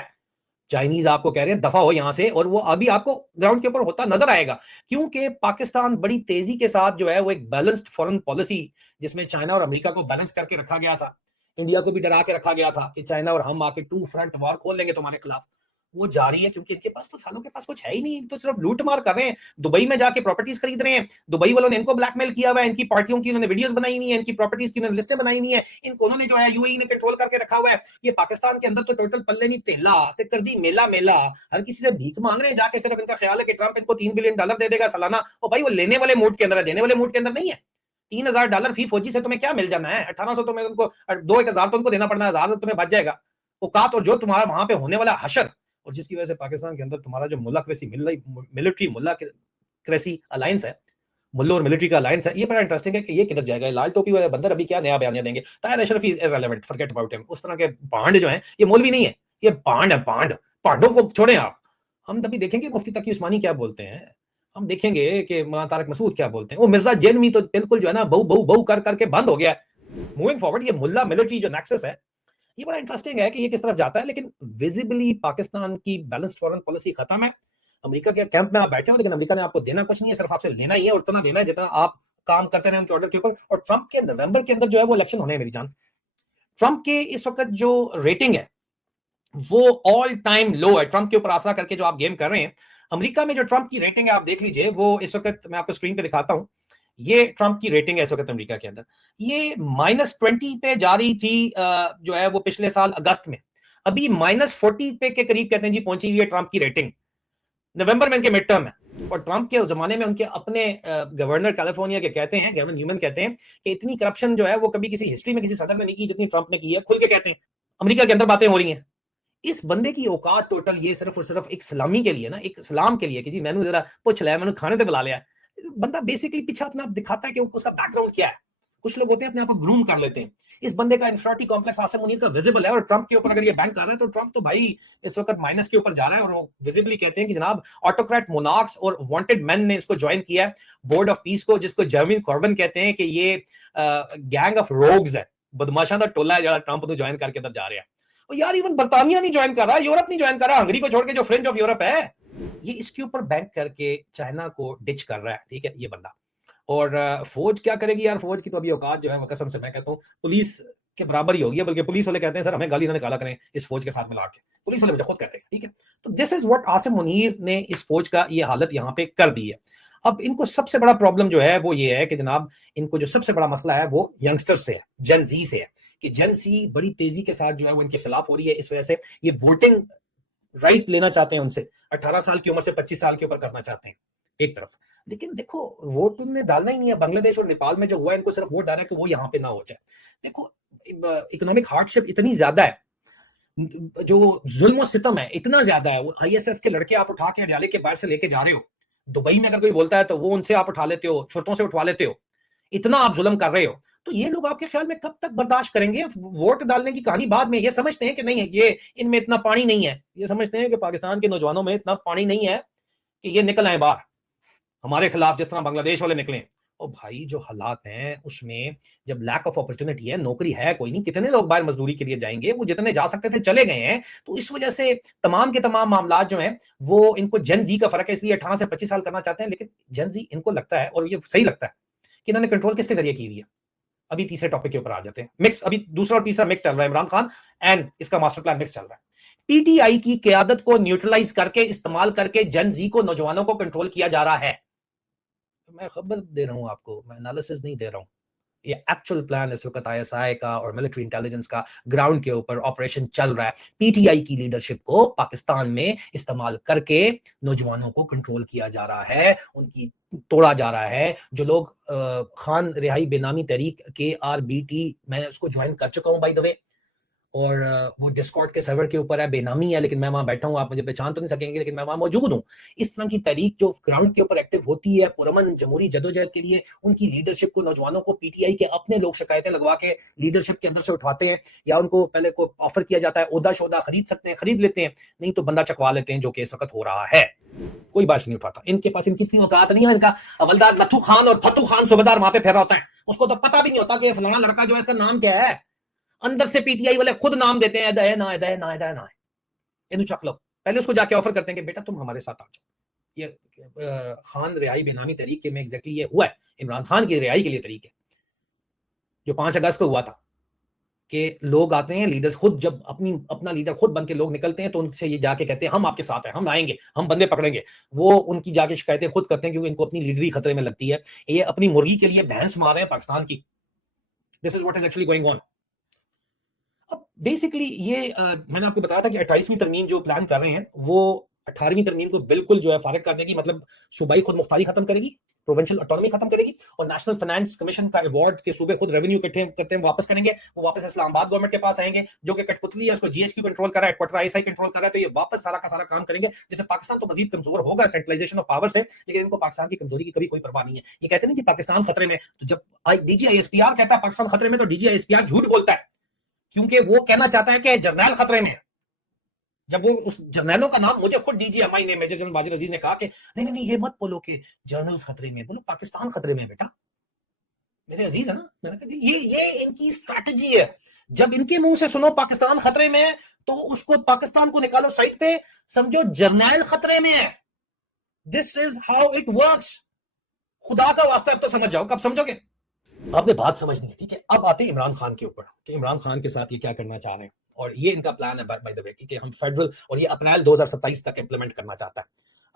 चाइनीज आपको कह रहे हैं दफा हो यहां से, और वो अभी आपको ग्राउंड के ऊपर होता नजर आएगा, क्योंकि पाकिस्तान बड़ी तेजी के साथ जो है वो एक बैलेंस्ड फॉरेन पॉलिसी, जिसमें चाइना और अमेरिका को बैलेंस करके रखा गया था, इंडिया को भी डरा के रखा गया था कि चाइना और हम आके टू फ्रंट वॉर खोल लेंगे तुम्हारे खिलाफ, वो जारी है। क्योंकि इनके पास तो सालों के पास कुछ है ही नहीं, तो सिर्फ लूट मार कर रहे हैं, दुबई में जाके प्रॉपर्टीज खरीद रहे हैं, दुबई वालों ने इनको ब्लैकमेल किया हुआ है, इनकी पार्टियों की उन्होंने वीडियोस बनाई हुई है, इनकी प्रॉपर्टीज की उन्होंने लिस्टें बनाई हुई है, इनको उन्होंने जो है यूएई ने कंट्रोल करके रखा हुआ है। ये पाकिस्तान के अंदर तो टोटल पल्ले नहीं तेला कर दी, मेला मेला, हर किसी से भीख मांग रहे हैं जाके, सिर्फ इनका ख्याल है कि ट्रंप इनको $3 बिलियन दे देगा सालाना, और भाई वो लेने वाले मूड के अंदर है, देने वाले मूड के अंदर नहीं है। $3,000 फी फौजी से तुम्हें क्या मिल जाना है? 1800 तुम्हें उनको, 2-1000 तो उनको देना पड़ना है, 1000 तुम्हें बच जाएगा औकात, और जो तुम्हारा वहां पे होने वाला हशर, और जिसकी वजह से पाकिस्तान के अंदर तुम्हारा जो मुल्लाक्रेसी मिलिट्री मुल्लाक्रेसी अलायंस है, मुल्लो और मिलिट्री का अलायंस है, ये बड़ा इंटरेस्टिंग है कि ये किधर जाएगा। लाल टोपी वाले बंदर अभी क्या नया बयान देंगे, Tahir Ashrafi is irrelevant, forget about him. उस तरह के पांड जो हैं, ये मौलवी नहीं है, ये पांड है, पांड। पांडों को छोड़ें आप, हम तभी देखेंगे मुफ्ती तकी उस्मानी क्या बोलते हैं, हम देखेंगे कि मौलाना तारिक मसूद क्या बोलते हैं। वो मिर्जा जेलमी तो बिल्कुल जो है ना बहु बहु बहु कर करके बंद हो गया है। मूविंग फॉरवर्ड ये मुल्ला मिलिट्री जो नेक्सस है, ये बड़ा इंटरेस्टिंग है कि ये किस तरफ जाता है। लेकिन विजिबली पाकिस्तान की बैलेंस्ड फॉरेन पॉलिसी खत्म है। अमेरिका के कैंप में आप बैठे हो, लेकिन अमेरिका ने आपको देना कुछ नहीं है, सिर्फ आपसे लेना ही है, और उतना देना है जितना आप काम करते रहे उनके ऑर्डर के ऊपर। और ट्रंप के नवंबर के अंदर जो है वो इलेक्शन होने हैं मेरी जान। ट्रंप के इस वक्त जो रेटिंग है वो ऑल टाइम लो है। ट्रंप के ऊपर आसरा करके जो आप गेम कर रहे हैं, अमेरिका में जो ट्रंप की रेटिंग है आप देख लीजिए, वो इस वक्त मैं आपको स्क्रीन पे दिखाता हूं, ये ट्रंप की रेटिंग है इस वक्त अमेरिका के अंदर, ये -20 पे जा रही थी जो है वो पिछले साल अगस्त में, अभी -40 पे के करीब कहते हैं जी पहुंची हुई है ट्रंप की रेटिंग। नवंबर में इनके मिड टर्म है, और ट्रंप के जमाने में उनके अपने गवर्नर कैलिफोर्निया के कहते हैं, गेविन न्यूमैन कहते हैं कि इतनी करप्शन जो है वो कभी किसी हिस्ट्री में किसी सदर ने नहीं की जितनी ट्रंप ने की है। खुल के कहते हैं, अमेरिका के अंदर बातें हो रही हैं। इस बंदे की औकात टोटल ये सिर्फ और सिर्फ एक सलामी के लिए ना, एक सलाम के लिए कि जी मैंने जरा पूछ लिया, मैंने खाने पे बुला लिया। बंदा बेसिकली पीछे अपना दिखाता है कि उसका बैकग्राउंड क्या है। कुछ लोग होते हैं अपने आप को ग्रूम कर लेते हैं। इस बंदे का इंफिनिटी कॉम्प्लेक्स आसिम मुनीर का विजिबल है, और ट्रंप के ऊपर अगर ये बैंक कर रहा है तो ट्रंप तो भाई इस वक्त माइनस के ऊपर जा रहा है। और वो विजिबली कहते हैं कि जनाब ऑटोक्रेट मोनार्क्स और वांटेड मैन ने इसको ज्वाइन किया है, बोर्ड ऑफ पीस को, जिसको जर्मी कॉर्बन कहते हैं कि ये गैंग ऑफ रोग्स है, बदमाशा का टोला है जरा ट्रंप तो ज्वाइन करके अंदर जा रहे हैं। और यार इवन बर्तानिया नहीं ज्वाइन कर रहा, यूरोप नहीं ज्वाइन कर रहा, हंगरी को छोड़ के जो फ्रेंच ऑफ यूरोप है, ये इसके ऊपर बैंक करके चाइना को डिच कर रहा है, ठीक है ये बंदा। और फौज क्या करेगी यार, फौज की तो अभी औकात जो है कसम से मैं कहता हूँ पुलिस के बराबर ही होगी। बल्कि पुलिस वाले कहते हैं सर हमें गाली ना निकाला करें इस फौज के साथ मिला के, पुलिस वाले मुझे खुद कहते हैं, ठीक है। तो this is what Asim Munir ने इस फौज का ये हालत यहाँ पे कर दी है। अब इनको सबसे बड़ा प्रॉब्लम जो है वो ये है कि जनाब इनको जो सबसे बड़ा मसला है वो यंगस्टर से है, जेन जी से है, कि जेन सी बड़ी तेजी के साथ जो है वो इनके खिलाफ हो रही है। इस वजह से ये वोटिंग राइट लेना चाहते हैं उनसे, 18 साल की उम्र से 25 साल के ऊपर करना चाहते हैं एक तरफ। लेकिन देखो वोट उन्हें डालना ही नहीं है। बांग्लादेश और नेपाल में जो हुआ है, इनको सिर्फ वोट डालना है कि वो यहाँ पे ना हो जाए। देखो इकोनॉमिक हार्डशिप इतनी ज्यादा है, जो जुल्म और सितम है इतना ज्यादा है। वो आईएसएफ के लड़के आप उठा के अडियाले के बाहर से लेके जा रहे हो, दुबई में अगर कोई बोलता है तो वो उनसे आप उठा लेते हो, शर्तों से उठवा लेते हो, इतना आप जुल्म कर रहे हो। तो ये लोग आपके ख्याल में कब तक बर्दाश्त करेंगे? वोट डालने की कहानी बाद में, ये समझते हैं कि नहीं है, ये इनमें इतना पानी नहीं है, ये समझते हैं कि पाकिस्तान के नौजवानों में इतना पानी नहीं है कि ये निकल आए बाहर हमारे खिलाफ, जिस तरह बांग्लादेश वाले निकले। और भाई जो हालात हैं उसमें, जब लैक ऑफ अपॉर्चुनिटी है, नौकरी है कोई नहीं, कितने लोग बाहर मजदूरी के लिए जाएंगे? वो जितने जा सकते थे चले गए हैं। तो इस वजह से तमाम के तमाम मामला जो हैं वो, इनको जन जी का फर्क है, इसलिए 18 से 25 साल करना चाहते हैं। लेकिन जन जी इनको लगता है, और ये सही लगता है, कि इन्होंने कंट्रोल किसके जरिए की हुई है। अभी तीसरे टॉपिक के ऊपर आ जाते हैं। मिक्स, अभी दूसरा और तीसरा मिक्स चल रहा है, इमरान खान एंड इसका मास्टर प्लान मिक्स चल रहा है। पीटीआई की क्यादत को न्यूट्रलाइज करके, इस्तेमाल करके जन जी को, नौजवानों को कंट्रोल किया जा रहा है। मैं खबर दे रहा हूं आपको, मैं एनालिसिस नहीं दे रहा हूं। ये एक्चुअल प्लान इस वक्त आईएसआई का और मिलिट्री इंटेलिजेंस का ग्राउंड के ऊपर ऑपरेशन चल रहा है। पीटीआई की लीडरशिप को पाकिस्तान में इस्तेमाल करके नौजवानों को कंट्रोल किया जा रहा है, उनकी तोड़ा जा रहा है। जो लोग खान रिहाई बेनामी तहरीक KRBT, मैं उसको ज्वाइन कर चुका हूं बाय द वे, और वो डिस्कॉर्ड के सर्वर के ऊपर है, बेनामी है, लेकिन मैं वहां बैठा हूं, आप मुझे पहचान तो नहीं सकेंगे, लेकिन मैं वहां मौजूद हूं। इस तरह की तहरीक जो ग्राउंड के ऊपर एक्टिव होती है पुरअमन जमहूरी जदोजहद के लिए, उनकी लीडरशिप को, नौजवानों को पीटीआई के अपने लोग शिकायतें लगवा के लीडरशिप के अंदर से उठवाते हैं, या उनको पहले को ऑफर किया जाता है, ओहदा शोदा खरीद सकते हैं, खरीद लेते हैं, नहीं तो बंदा चकवा लेते हैं, जो कि इस वक्त हो रहा है। कोई बात नहीं उठाता, इनके पास इनकी इतनी औकात नहीं है। इनका हवलदार नथु खान और फतू खान सूबेदार वहां पे फेरा होता है, उसको तो पता भी नहीं होता कि फलाना लड़का जो है इसका नाम क्या है। अंदर से पीटीआई वाले खुद नाम देते हैं, दया ना दया ना दया ना, इन चक लो, पहले उसको जाके ऑफर करते हैं कि बेटा तुम हमारे साथ आ जाओ। ये खान रिहाई बेनामी तरीके में एग्जैक्टली ये हुआ है, इमरान खान की रिहाई के लिए तरीके जो 5 अगस्त को हुआ था, कि लोग आते हैं, लीडर खुद जब अपना लीडर खुद बन के लोग निकलते हैं, तो उनसे ये जाके कहते हैं हम आपके साथ हैं, हम आएंगे, हम बंदे पकड़ेंगे। वो उनकी जाके शिकायतें खुद करते हैं, क्योंकि इनको अपनी लीडरी खतरे में लगती है। ये अपनी मुर्गी के लिए भैंस मार रहे हैं पाकिस्तान की। This is what is actually going on. अब बेसिकली ये मैंने आपको बताया था कि 28वीं तरमीम जो प्लान कर रहे हैं, वो 18वीं तरमीम को बिल्कुल जो है फारिग कर देगी, मतलब सूबाई खुद मुख्तारी खत्म करेगी, प्रोविंशियल ऑटोनॉमी खत्म करेगी, और नेशनल फाइनेंस कमीशन का अवार्ड के सूबे खुद रेवेन्यू इकट्ठे करते हैं वापस करेंगे। वो वापस इस्लामाबाद गवर्नमेंट के पास आएंगे, जो कि कठपुतली है, उसको जीएचक्यू कंट्रोल कर रहा है, क्वार्टर आईएसआई कंट्रोल कर रहा है। तो ये वापस सारा का सारा काम करेंगे, जिससे पाकिस्तान तो मजीद कमजोर होगा सेंट्रलाइजेशन ऑफ पावर से, लेकिन इनको पाकिस्तान की कमजोरी की कभी कोई परवाह नहीं है। ये कहते नहीं कि पाकिस्तान खतरे में, तो जब DGISPR कहता है पाकिस्तान खतरे में, तो DGISPR झूठ बोलता है, क्योंकि वो कहना चाहता है कि जर्नैल खतरे में है। जब वो उस जर्नैलों का नाम, मुझे खुद DGMI ने, मेजर जनरल वाजिद अजीज ने कहा कि नहीं नहीं ये मत बोलो कि जर्नल्स खतरे में, बोलो पाकिस्तान खतरे में है बेटा, मेरे अजीज है ना। मैंने कहा ये इनकी स्ट्रैटेजी है। जब इनके मुंह से सुनो पाकिस्तान खतरे में है, तो उसको पाकिस्तान को निकालो साइड पे, समझो जर्नैल खतरे में है। This is how it works. खुदा का वास्ता अब तो समझ जाओ, कब समझोगे? आपने बात समझनी है, ठीक है। अब आते हैं इमरान खान के ऊपर, कि इमरान खान के साथ ये क्या करना चाह रहे हैं, और ये इनका प्लान है बाय द वे, कि हम फेडरल, और ये अप्रैल 2027 तक इंप्लीमेंट करना चाहता है।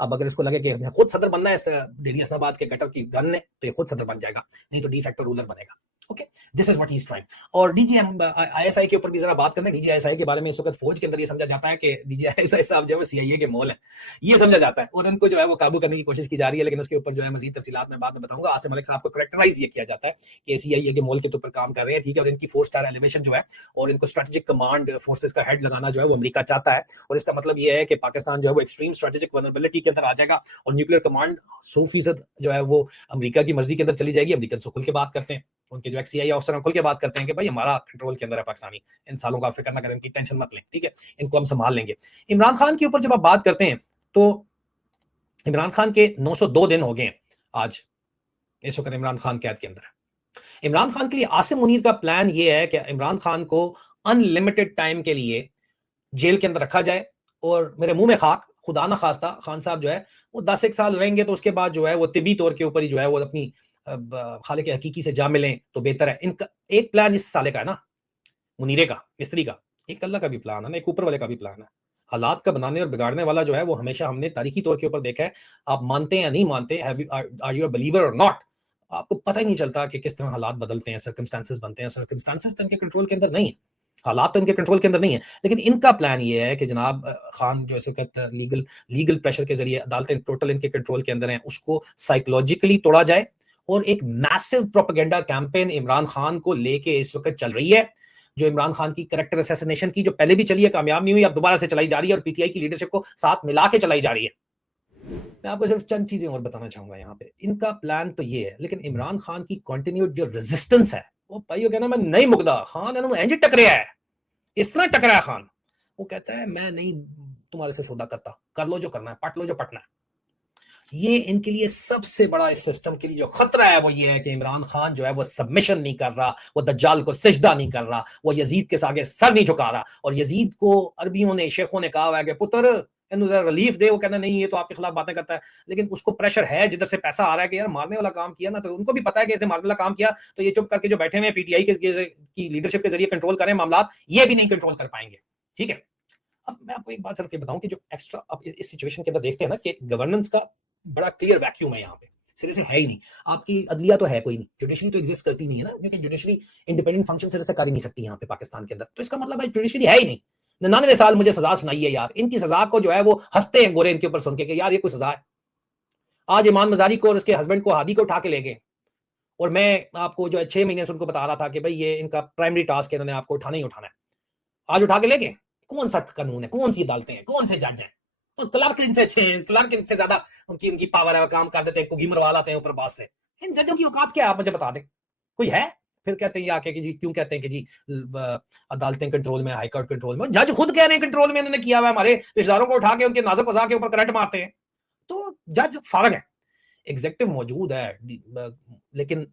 अब अगर इसको लगे कि खुद सदर बनना है दिल्ली इस्लामाबाद के गटर की गन ने, तो ये खुद सदर बन जाएगा, नहीं तो डी फैक्टो रूलर बनेगा। Okay, this is what he is trying. और DGISI के ऊपर भी जरा बात करते हैं। DGISI के बारे में इस वक्त फौज के अंदर ये समझा जाता है कि DGISI साहब जो है CIA के मोल है, ये समझा जाता है, और उनको जो है वो काबू करने की कोशिश की जा रही है। लेकिन उसके ऊपर जो है मजीद तफसीलात मैं बाद में बताऊंगा। आसिम मलिक साहब को करेक्टराइज ये किया जाता है कि CIA के मोल के ऊपर काम कर रहे हैं, ठीक है। और इनकी 4 स्टार एलिवेशन जो है, और इनको स्ट्रेटेजिक कमांड फोर्सेस का हेड लगाना जो है वो अमेरिका चाहता है। और इसका मतलब ये है कि पाकिस्तान जो है वो एक्सट्रीम स्ट्रेटेजिक वल्नरेबिलिटी के अंदर आ जाएगा, और न्यूक्लियर कमांड 100% जो है वो अमेरिका की मर्जी के अंदर चली जाएगी। अमेरिकन से खुल के बात करते हैं, उनके जो XCI ऑफिसर खुल के बात करते हैं कि भाई हमारा कंट्रोल के अंदर है पाकिस्तानी, इन सालों का फिक्र ना करें, इनकी टेंशन मत लें, ठीक है, इनको हम संभाल लेंगे। इमरान खान के ऊपर जब आप बात करते हैं, तो इमरान खान के 902 दिन हो गए आज, इस वक्त इमरान खान कैद के अंदर है। इमरान खान के लिए आसिम मुनीर का प्लान यह है कि इमरान खान को अनलिमिटेड टाइम के लिए जेल के अंदर रखा जाए, और मेरे मुंह में खाक, खुदा ना खास्ता खान साहब जो है वो 10 साल रहेंगे, तो उसके बाद जो है वो तिबी तौर के ऊपर ही जो है वो अपनी खालिक हकीकी से जा मिलें तो बेहतर है। इनका एक प्लान इस साले का है ना, मुनीरे का, मिस्त्री का, एक अल्लाह का भी प्लान है ना, एक ऊपर वाले का भी प्लान है। हालात का बनाने और बिगाड़ने वाला जो है वो हमेशा हमने तारीखी तौर के ऊपर देखा है। आप मानते हैं या नहीं मानते, आर यू अ बिलीवर और नॉट, आपको पता ही नहीं चलता कि किस तरह हालात बदलते हैं, सर्कमस्टांसेस बनते हैं। सर्कमस्टांसेस तो इनके कंट्रोल के अंदर नहीं है। हालात तो इनके कंट्रोल के अंदर नहीं है, लेकिन इनका प्लान ये है कि जनाब खान जो इस वक्त लीगल प्रेशर के जरिए अदालतें टोटल इनके कंट्रोल के अंदर हैं, उसको साइकोलॉजिकली तोड़ा जाए और एक massive propaganda campaign Imran Khan को लेके इस वक्त चल रही है, जो इमरान खान की कैरेक्टर असैसिनेशन की जो पहले भी चली है, कामयाब नहीं हुई, अब दोबारा से चलाई जा रही है और पीटीआई की लीडरशिप को साथ मिला के चलाई जा रही है। मैं आपको सिर्फ चंद चीजें और बताना चाहूंगा यहाँ पे। इनका प्लान तो ये है, लेकिन इमरान खान की कंटिन्यूड जो रेजिस्टेंस है, वो भाई कहना मैं नहीं मुकदा खान है इंज टकरिया है, इस तरह टकरा है खान। वो कहता है मैं नहीं तुम्हारे से सौदा करता, कर लो जो करना है, पट लो जो पटना है। ये इनके लिए सबसे बड़ा इस सिस्टम के लिए जो खतरा है वो ये है कि इमरान खान जो है वो सबमिशन नहीं कर रहा, वो दज्जाल को सजदा नहीं कर रहा, वो यजीद के आगे सर नहीं झुका रहा। और यजीद को अरबियों ने शेखों ने कहा हुआ है कि पुत्र रिलीफ दे, वो कहना नहीं ये तो आपके खिलाफ बातें करता है, लेकिन उसको प्रेशर है जिधर से पैसा आ रहा है कि यार मारने वाला काम किया ना, तो उनको भी पता है कि ऐसे मारने वाला काम किया तो ये चुप करके जो बैठे हुए पीटीआई की लीडरशिप के जरिए कंट्रोल करें मामला, ये भी नहीं कंट्रोल कर पाएंगे। ठीक है, अब मैं आपको एक बात सिर्फ ये बताऊं कि जो एक्स्ट्रा अब इस सिचुएशन के अंदर देखते हैं ना कि गवर्नेंस का बड़ा क्लियर वैक्यूम है यहाँ पे, सिरे से है ही नहीं। आपकी अदलिया तो है कोई नहीं, जुडिशरी तो एग्जिस्ट करती नहीं है ना, क्योंकि जुडिशरी इंडिपेंडेंट फंक्शन सिरे से कर ही नहीं सकती यहाँ पे पाकिस्तान के अंदर, तो इसका मतलब है जुडिशरी है ही नहीं। 99 साल मुझे सजा सुनाई है यार, इनकी सजा को जो है वो हंसते हैं गोरे इनके ऊपर सुन के कि यार ये कोई सजा है। आज ईमान मजारी को और उसके हस्बैंड को हादी को उठा के ले गए, और मैं आपको जो है 6 महीने से उनको बता रहा था कि भाई ये इनका प्राइमरी टास्क है, इन्होंने आपको उठाना ही उठाना है। आज उठा के ले गए। कौन सा कानून है, कौन सी अदालतें हैं, कौन से जज हैं? तो क्लर्क इनसे अच्छे हैं, क्लर्क इनसे ज्यादा उनकी पावर है, काम कर देते हैं, कुगी मरवा लाते हैं ऊपर बात से। इन जजों की औकात क्या है, आप मुझे बता दें, कोई है? फिर कहते हैं आके कि जी क्यों कहते हैं कि जी अदालतें कंट्रोल में, हाईकोर्ट कंट्रोल में। जज खुद कह रहे हैं कंट्रोल में इन्होंने किया हुआ, हमारे रिश्तेदारों को उठा के उनके नाजुक फजा के ऊपर करंट मारते हैं। तो जज फारग है, एग्जेक्टिव मौजूद है, लेकिन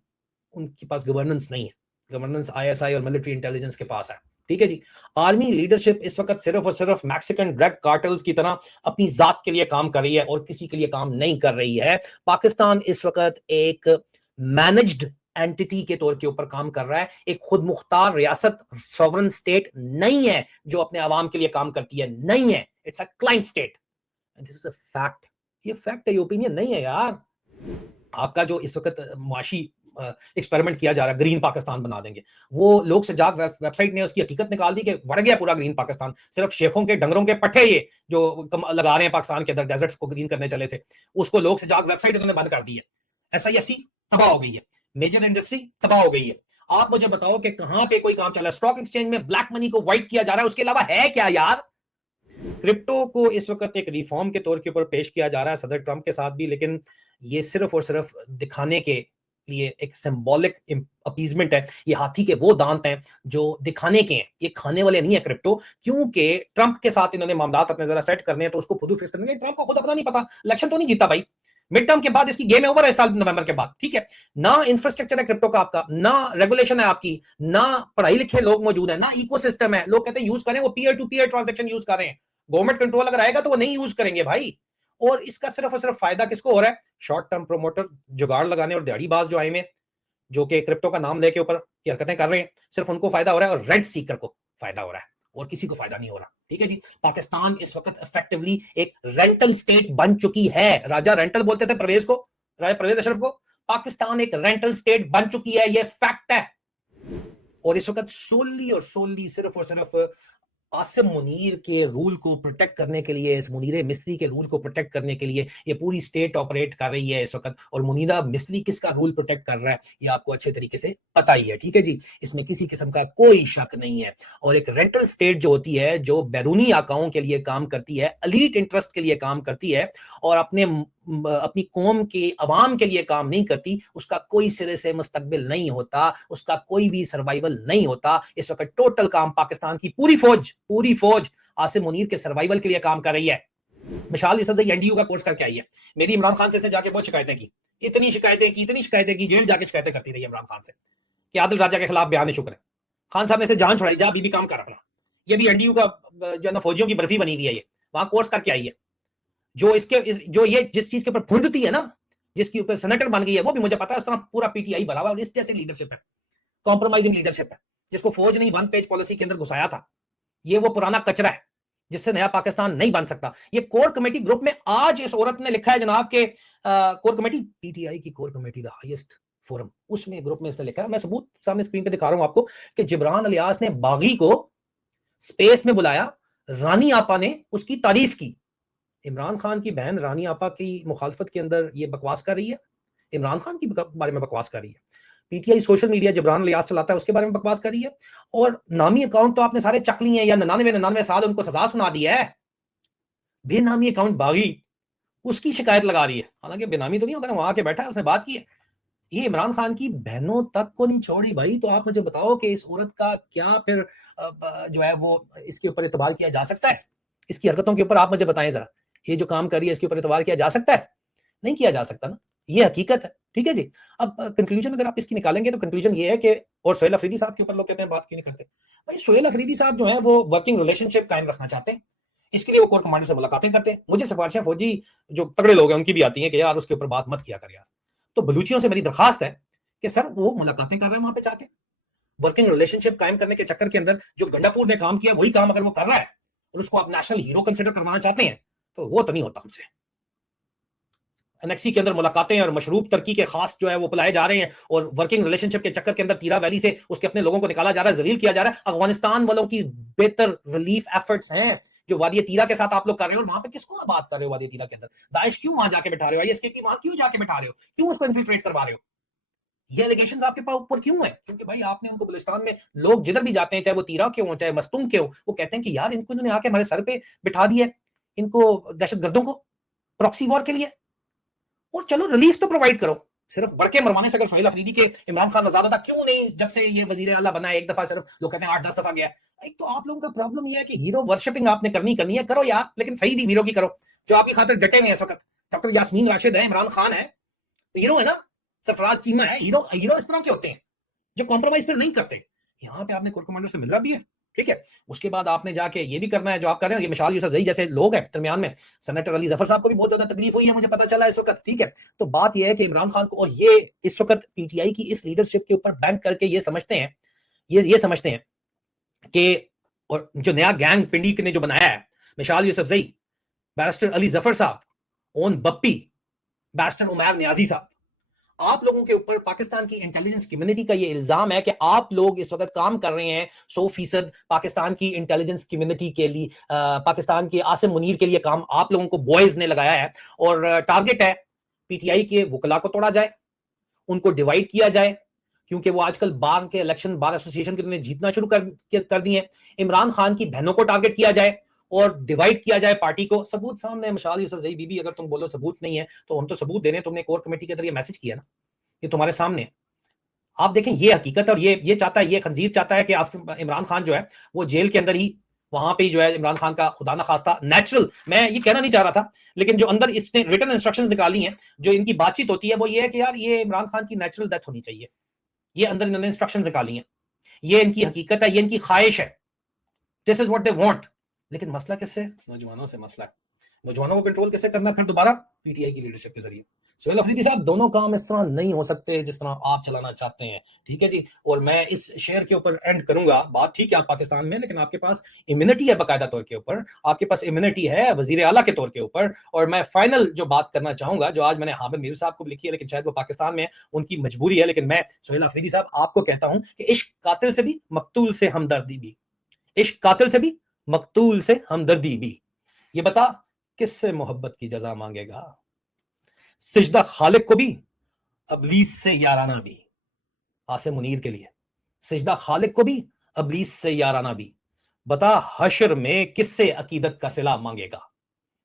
उनके पास गवर्नेंस नहीं है। गवर्नेंस आईएसआई और मिलिट्री इंटेलिजेंस के पास है। ठीक है जी, आर्मी लीडरशिप इस वक्त सिर्फ और सिर्फ मैक्सिकन ड्रग कार्टल्स की तरह अपनी जात के लिए काम कर रही है और किसी के लिए काम नहीं कर रही है। पाकिस्तान इस वक्त एक मैनेज्ड एंटिटी के तौर के ऊपर काम कर रहा है, एक खुद मुख्तार रियासत, सॉवरन स्टेट नहीं है जो अपने आवाम के लिए काम करती है, नहीं है। It's a client state, this is a fact. ये फैक्ट है, ये ओपिनियन नहीं है यार। आपका जो इस वक्त मुआशी एक्सपेरिमेंट किया जा रहा है, ग्रीन पाकिस्तान बना देंगे, वो लोग सजाग वेबसाइट ने उसकी हकीकत निकाल दी कि बढ़ गया पूरा ग्रीन पाकिस्तान। सिर्फ शेखों के डंगरों के पट्टे ये जो लगा रहे हैं पाकिस्तान के अंदर, डेजर्ट्स को ग्रीन करने चले थे, उसको लोग सजाग वेबसाइट उन्होंने बंद कर दी है। SIFC तबाह हो गई है, मेजर इंडस्ट्री तबाह हो गई है। आप मुझे बताओ कि कहां पे कोई काम चल रहा है? स्टॉक एक्सचेंज में ब्लैक मनी को व्हाइट किया जा रहा है, उसके अलावा है क्या यार? क्रिप्टो को इस वक्त एक रिफॉर्म के तौर के ऊपर पेश किया जा रहा है सदर ट्रंप के साथ भी, लेकिन ये सिर्फ और सिर्फ दिखाने के लिए एक सिंबॉलिक अपीजमेंट है। ये हाथी के वो दांत हैं जो दिखाने के हैं, ये खाने वाले नहीं है क्रिप्टो। क्योंकि ट्रंप के साथ इन्होंने मामला अपने जरा सेट करने हैं, तो उसको खुद फिक्स करने। ट्रंप को खुद अपना नहीं पता, इलेक्शन तो नहीं जीता भाई, मिड टर्म के बाद इसकी गेम है ओवर है, साल नवंबर के बाद। ठीक है, ना इंफ्रास्ट्रक्चर है क्रिप्टो का आपका, ना रेगुलेशन है आपकी, ना पढ़ाई लिखे लोग मौजूद है, ना इकोसिस्टम है। लोग कहते हैं यूज करें, वो peer to peer transaction use कर रहे हैं। गवर्नमेंट कंट्रोल अगर आएगा तो वो नहीं यूज करेंगे भाई। और इसका सिर्फ और सिर्फ फायदा किसको हो रहा है? शॉर्ट टर्म प्रोमोटर, जुगाड़ लगाने और दिहाड़ीबाज जो आए में, जो कि क्रिप्टो का नाम लेके ऊपर की हरकतें कर रहे हैं, सिर्फ उनको फायदा हो रहा है और रेंट सीकर को फायदा हो रहा है, और किसी को फायदा नहीं हो रहा। ठीक है जी, पाकिस्तान इस वक्त इफेक्टिवली एक रेंटल स्टेट बन चुकी है। राजा रेंटल बोलते थे परवेज को, राजा परवेज अशरफ को। पाकिस्तान एक रेंटल स्टेट बन चुकी है, ये फैक्ट है। और इस वक्त सोली और सोली सिर्फ और सिर्फ आसिम मुनीर के रूल को प्रोटेक्ट करने के लिए, इस मुनीर मिस्त्री के रूल को प्रोटेक्ट करने के लिए ये पूरी स्टेट ऑपरेट कर रही है इस वक्त। और मुनीरा मिस्त्री किसका रूल प्रोटेक्ट कर रहा है ये आपको अच्छे तरीके से पता ही है। ठीक है जी, इसमें किसी किस्म का कोई शक नहीं है। और एक रेंटल स्टेट जो होती है, जो बैरूनी आकाओं के लिए काम करती है, एलीट इंटरेस्ट के लिए काम करती है, और अपनी कौम के अवाम के लिए काम नहीं करती, उसका कोई सिरे से मुस्तकबिल नहीं होता, उसका कोई भी सर्वाइवल नहीं होता। इस वक्त टोटल काम पाकिस्तान की पूरी फौज आसिम मुनीर के सर्वाइवल के लिए काम कर रही है। मिसाल इस एनडीयू का कोर्स करके आई है, मेरी इमरान खान से जाके बहुत शिकायतें की, इतनी शिकायतें की, जेल जाके शिकायतें करती रही इमरान खान से कि आदिल राजा के खिलाफ बयान शुक्र है। खान साहब ने इसे जान छुड़ाई, जा बीबी काम कर अपना। ये भी एनडीयू का जो ना फौजियों की बर्फी बनी हुई है, ये वहां कोर्स करके आई है। जो ये जिस चीज के ऊपर फुंदती है ना, जिसके ऊपर सेनेटर बन गई है, वो भी मुझे पता है। उस तरह पूरा पीटीआई भरा हुआ, और इस जैसे लीडरशिप है, कॉम्प्रोमाइजिंग लीडरशिप है, जिसको फौज ने वन पेज पॉलिसी के अंदर घुसाया था। ये वो पुराना कचरा है जिससे नया पाकिस्तान नहीं बन सकता। ये कोर कमेटी ग्रुप में आज इस औरत ने लिखा है जनाब के कोर कमेटी, पीटीआई की core committee, the highest forum, उसमें ग्रुप में इसने लिखा है, मैं सबूत सामने स्क्रीन पे दिखा रहा हूं आपको, कि जिब्रान अलियास ने बागी को स्पेस में बुलाया, रानी आपा ने उसकी तारीफ की। इमरान खान की बहन रानी आपा की मुखालफत के अंदर ये बकवास कर रही है, इमरान खान के बारे में बकवास कर रही है। पीटीआई सोशल मीडिया जबरान लियाज चलाता है उसके बारे में बकवास कर रही है। और नामी अकाउंट तो आपने सारे चक लिए हैं, या 99 साल उनको सजा सुना दी है। बेनामी अकाउंट बागी, उसकी शिकायत लगा रही है, हालांकि बेनामी तो नहीं होगा, वहां के बैठा है, उसने बात की है। ये इमरान खान की बहनों तक को नहीं छोड़ी भाई। तो आप मुझे बताओ कि इस औरत का क्या फिर जो है वो इसके ऊपर एतबार किया जा सकता है? इसकी हरकतों के ऊपर आप मुझे बताएं जरा, ये जो काम कर रही है इसके ऊपर एतबार किया जा सकता है? नहीं किया जा सकता ना, ये हकीकत है। ठीक है जी। अब कंक्लूजन अगर आप इसकी निकालेंगे तो कंक्लूजन ये है कि, और सोहेल अफरीदी साहब के ऊपर लोग कहते हैं बात क्यों नहीं करते, भाई सोहेल अफरीदी साहब जो है वो वर्किंग रिलेशनशिप कायम रखना चाहते हैं, इसके लिए वो कोर कमांडर से मुलाकातें करते हैं। मुझे सिफारिशें फौजी जो तगड़े लोग हैं उनकी भी आती हैं कि यार उसके ऊपर बात मत किया कर यार। तो बलूचियों से मेरी दरखास्त है कि सर वो मुलाकातें कर रहे हैं वहां पे जाके, वर्किंग रिलेशनशिप कायम करने के चक्कर के अंदर जो गंडापुर ने काम किया वही काम अगर वो कर रहा है और उसको आप नेशनल हीरो कंसिडर करवाना चाहते हैं तो वो तो नहीं होता हमसे। एनेक्सी के अंदर मुलाकातें और मशरूब तरक्की के खास जो है वो बुलाए जा रहे हैं, और वर्किंग रिलेशनशिप के चक्कर के अंदर तीरा वैली से उसके अपने लोगों को निकाला जा रहा है, जलील किया जा रहा है। अफगानिस्तान वालों की बेहतर रिलीफ एफर्ट्स हैं जो वादी तीरा के साथ आप लोग कर रहे हो, और वहां पे किसको बात कर रहे हो? वादी तीरा के अंदर दाइश क्यों वहां जाके बैठा रहे हो? आईएसके वहां क्यों जाके बैठा रहे हो? क्यों उसको इन्फिल्ट्रेट करवा रहे हो? ये एलिगेशंस आपके पास ऊपर क्यों है? क्योंकि भाई आपने उनको बलूचिस्तान में लोग जिधर भी जाते हैं, चाहे वो तीरा के हो चाहे मस्तूम के हो, वो कहते हैं कि यार इनको इन्होंने आके हमारे सर पे बिठा दिया, इनको दहशतगर्दों को प्रॉक्सी वॉर के लिए। और चलो रिलीफ तो प्रोवाइड करो, सिर्फ बढ़के मरवाने से अगर सोहेल अफरीदी के इमरान खान आजाद होता, क्यों नहीं जब से ये वजीर आला बना है एक दफा, सिर्फ लोग कहते हैं 8-10 दफा गया। एक तो आप लोगों का प्रॉब्लम ये है कि हीरो वर्शिपिंग आपने करनी है, करो यार, लेकिन सही भी हीरो की करो, जो आपकी खातिर डटे हुए हैं इस वक्त। डॉक्टर यास्मीन राशिद है, इमरान खान है, हीरो है ना, सरफराज चीमा है, हीरो हीरो इस तरह के होते हैं जो कॉम्प्रोमाइज फिर नहीं करते। यहाँ पे आपने कोर कमांडर से मिल रहा भी है, ठीक है। उसके बाद आपने जाके ये भी करना है जो आप कर रहे हो। ये मिसाल यूसुफजई जैसे लोग हैं दरमियान में, सेनेटर अली जफर साहब को भी बहुत ज्यादा तकलीफ हुई है, मुझे पता चला इस वक्त, ठीक है। तो बात यह है कि इमरान खान को, और ये इस वक्त पीटीआई की इस लीडरशिप के ऊपर बैंक करके ये समझते हैं, ये समझते हैं कि, और जो नया गैंग पिंडी ने जो बनाया है, मिसाल यूसुफजई, बैरिस्टर अली जफर साहब, ओन बप्पी, बैरिस्टर उमैर नियाजी साहब, आप लोगों के ऊपर पाकिस्तान की इंटेलिजेंस कम्युनिटी का ये इल्जाम है कि आप लोग इस वक्त काम कर रहे हैं 100% पाकिस्तान की इंटेलिजेंस कम्युनिटी के लिए, पाकिस्तान के आसिम मुनीर के लिए काम आप लोगों को बॉयज ने लगाया है, और टारगेट है पीटीआई के वकला को तोड़ा जाए, उनको डिवाइड किया जाए, क्योंकि वो आजकल बार के इलेक्शन, बार एसोसिएशन के उन्होंने जीतना शुरू कर दिए। इमरान खान की बहनों को टारगेट किया जाए और डिवाइड किया जाए पार्टी को। सबूत सामने है, मिसाल यूसुफजई बीबी, अगर तुम बोलो सबूत नहीं है तो हम तो सबूत दे रहे हैं, तुमने कोर कमेटी के अंदर ये मैसेज किया ना, ये तुम्हारे सामने है। आप देखें ये हकीकत, और ये चाहता है, ये खंजीर चाहता है कि इमरान खान जो है वो जेल के अंदर ही, वहां पे ही जो है इमरान खान का खुदा ना खास्ता नेचुरल, मैं ये कहना नहीं चाह रहा था, लेकिन जो अंदर इसने रिटन इंस्ट्रक्शंस निकाली हैं, जो इनकी बातचीत होती है वो ये है कि यार ये इमरान खान की नेचुरल डेथ होनी चाहिए। ये अंदर इन्होंने इंस्ट्रक्शंस निकाली हैं, ये इनकी हकीकत है, ये इनकी ख्वाहिश है, this is what they want. लेकिन मसला किससे? नौजवानों से मसला है। नौजवानों को कंट्रोल कैसे करना? फिर दोबारा पीटीआई की लीडरशिप के जरिए। सोहेल अफरीदी साहब, दोनों काम इस तरह नहीं हो सकते जिस तरह आप चलाना चाहते हैं, ठीक है जी। और मैं इस शेयर के ऊपर एंड करूंगा बात, ठीक है, आप पाकिस्तान में, लेकिन आपके पास इम्यूनिटी है बाकायदा तौर के ऊपर, आपके पास इम्यूनिटी है वजीर आला के तौर के ऊपर। और मैं फाइनल जो बात करना चाहूंगा, जो आज मैंने हामिद मीर साहब को लिखी है, लेकिन शायद वो पाकिस्तान में उनकी मजबूरी है, लेकिन मैं सोहेल अफरीदी साहब आपको कहता हूं कि इश्क कातिल से भी मकतूल से हमदर्दी भी, इश्क कातिल से भी मकतूल से हमदर्दी भी। ये बता किससे मोहब्बत की जजा मांगेगा? सिजदा खालिक को भी, अबलीस से याराना भी। आसिम मुनीर के लिए सिजदा खालिक को भी, अबलीस से याराना भी। बता हशर में किससे अकीदत का सिला मांगेगा?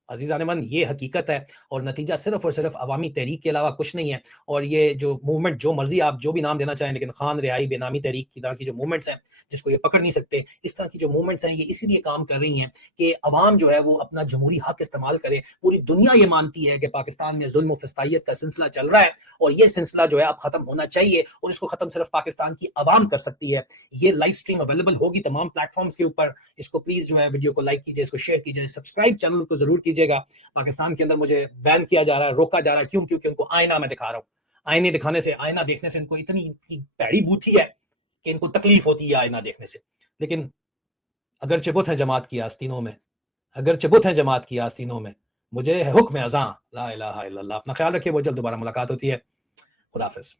अजीज़ान मन, ये हकीकत है, और नतीजा सिर्फ और सिर्फ अवामी तहरीक के अलावा कुछ नहीं है। और ये जो मूवमेंट, जो मर्जी आप जो भी नाम देना चाहें, लेकिन खान रिहाई बेनामी तहरीक की तरह की जो मूवमेंट्स हैं, जिसको ये पकड़ नहीं सकते, इस तरह की जो मूवमेंट्स हैं, ये इसीलिए काम कर रही हैं कि अवाम जो है वो अपना जमहूरी हक इस्तेमाल करे। पूरी दुनिया ये मानती है कि पाकिस्तान में जुल्म फस्तायत का सिलसिला चल रहा है, और ये सिलसिला जो है अब खत्म होना चाहिए, और इसको खत्म सिर्फ पाकिस्तान की अवाम कर सकती है। ये लाइव स्ट्रीम अवेलेबल होगी तमाम प्लेटफॉर्म्स के ऊपर। इसको प्लीज जो है वीडियो को लाइक कीजिए, इसको शेयर कीजिए, सब्सक्राइब चैनल को जरूर कीजिएगा। पाकिस्तान के अंदर मुझे बैन किया जा रहा है, रोका जा रहा है, क्यों? क्योंकि उनको आईना मैं दिखा रहा हूं। आईने दिखाने से, आईना देखने से इनको इतनी पैड़ी बूथी है कि इनको तकलीफ होती है आईना देखने से। लेकिन अगर चिबुत है जमात की आस्तीनों में, अगर चिबुत है जमात की आस्तीनों में, मुझे है हुक्म अज़ां ला इलाहा इल्लल्लाह। अपना ख्याल रखिए, बहुत जल्द दोबारा मुलाकात होती है। खुदा हाफिज।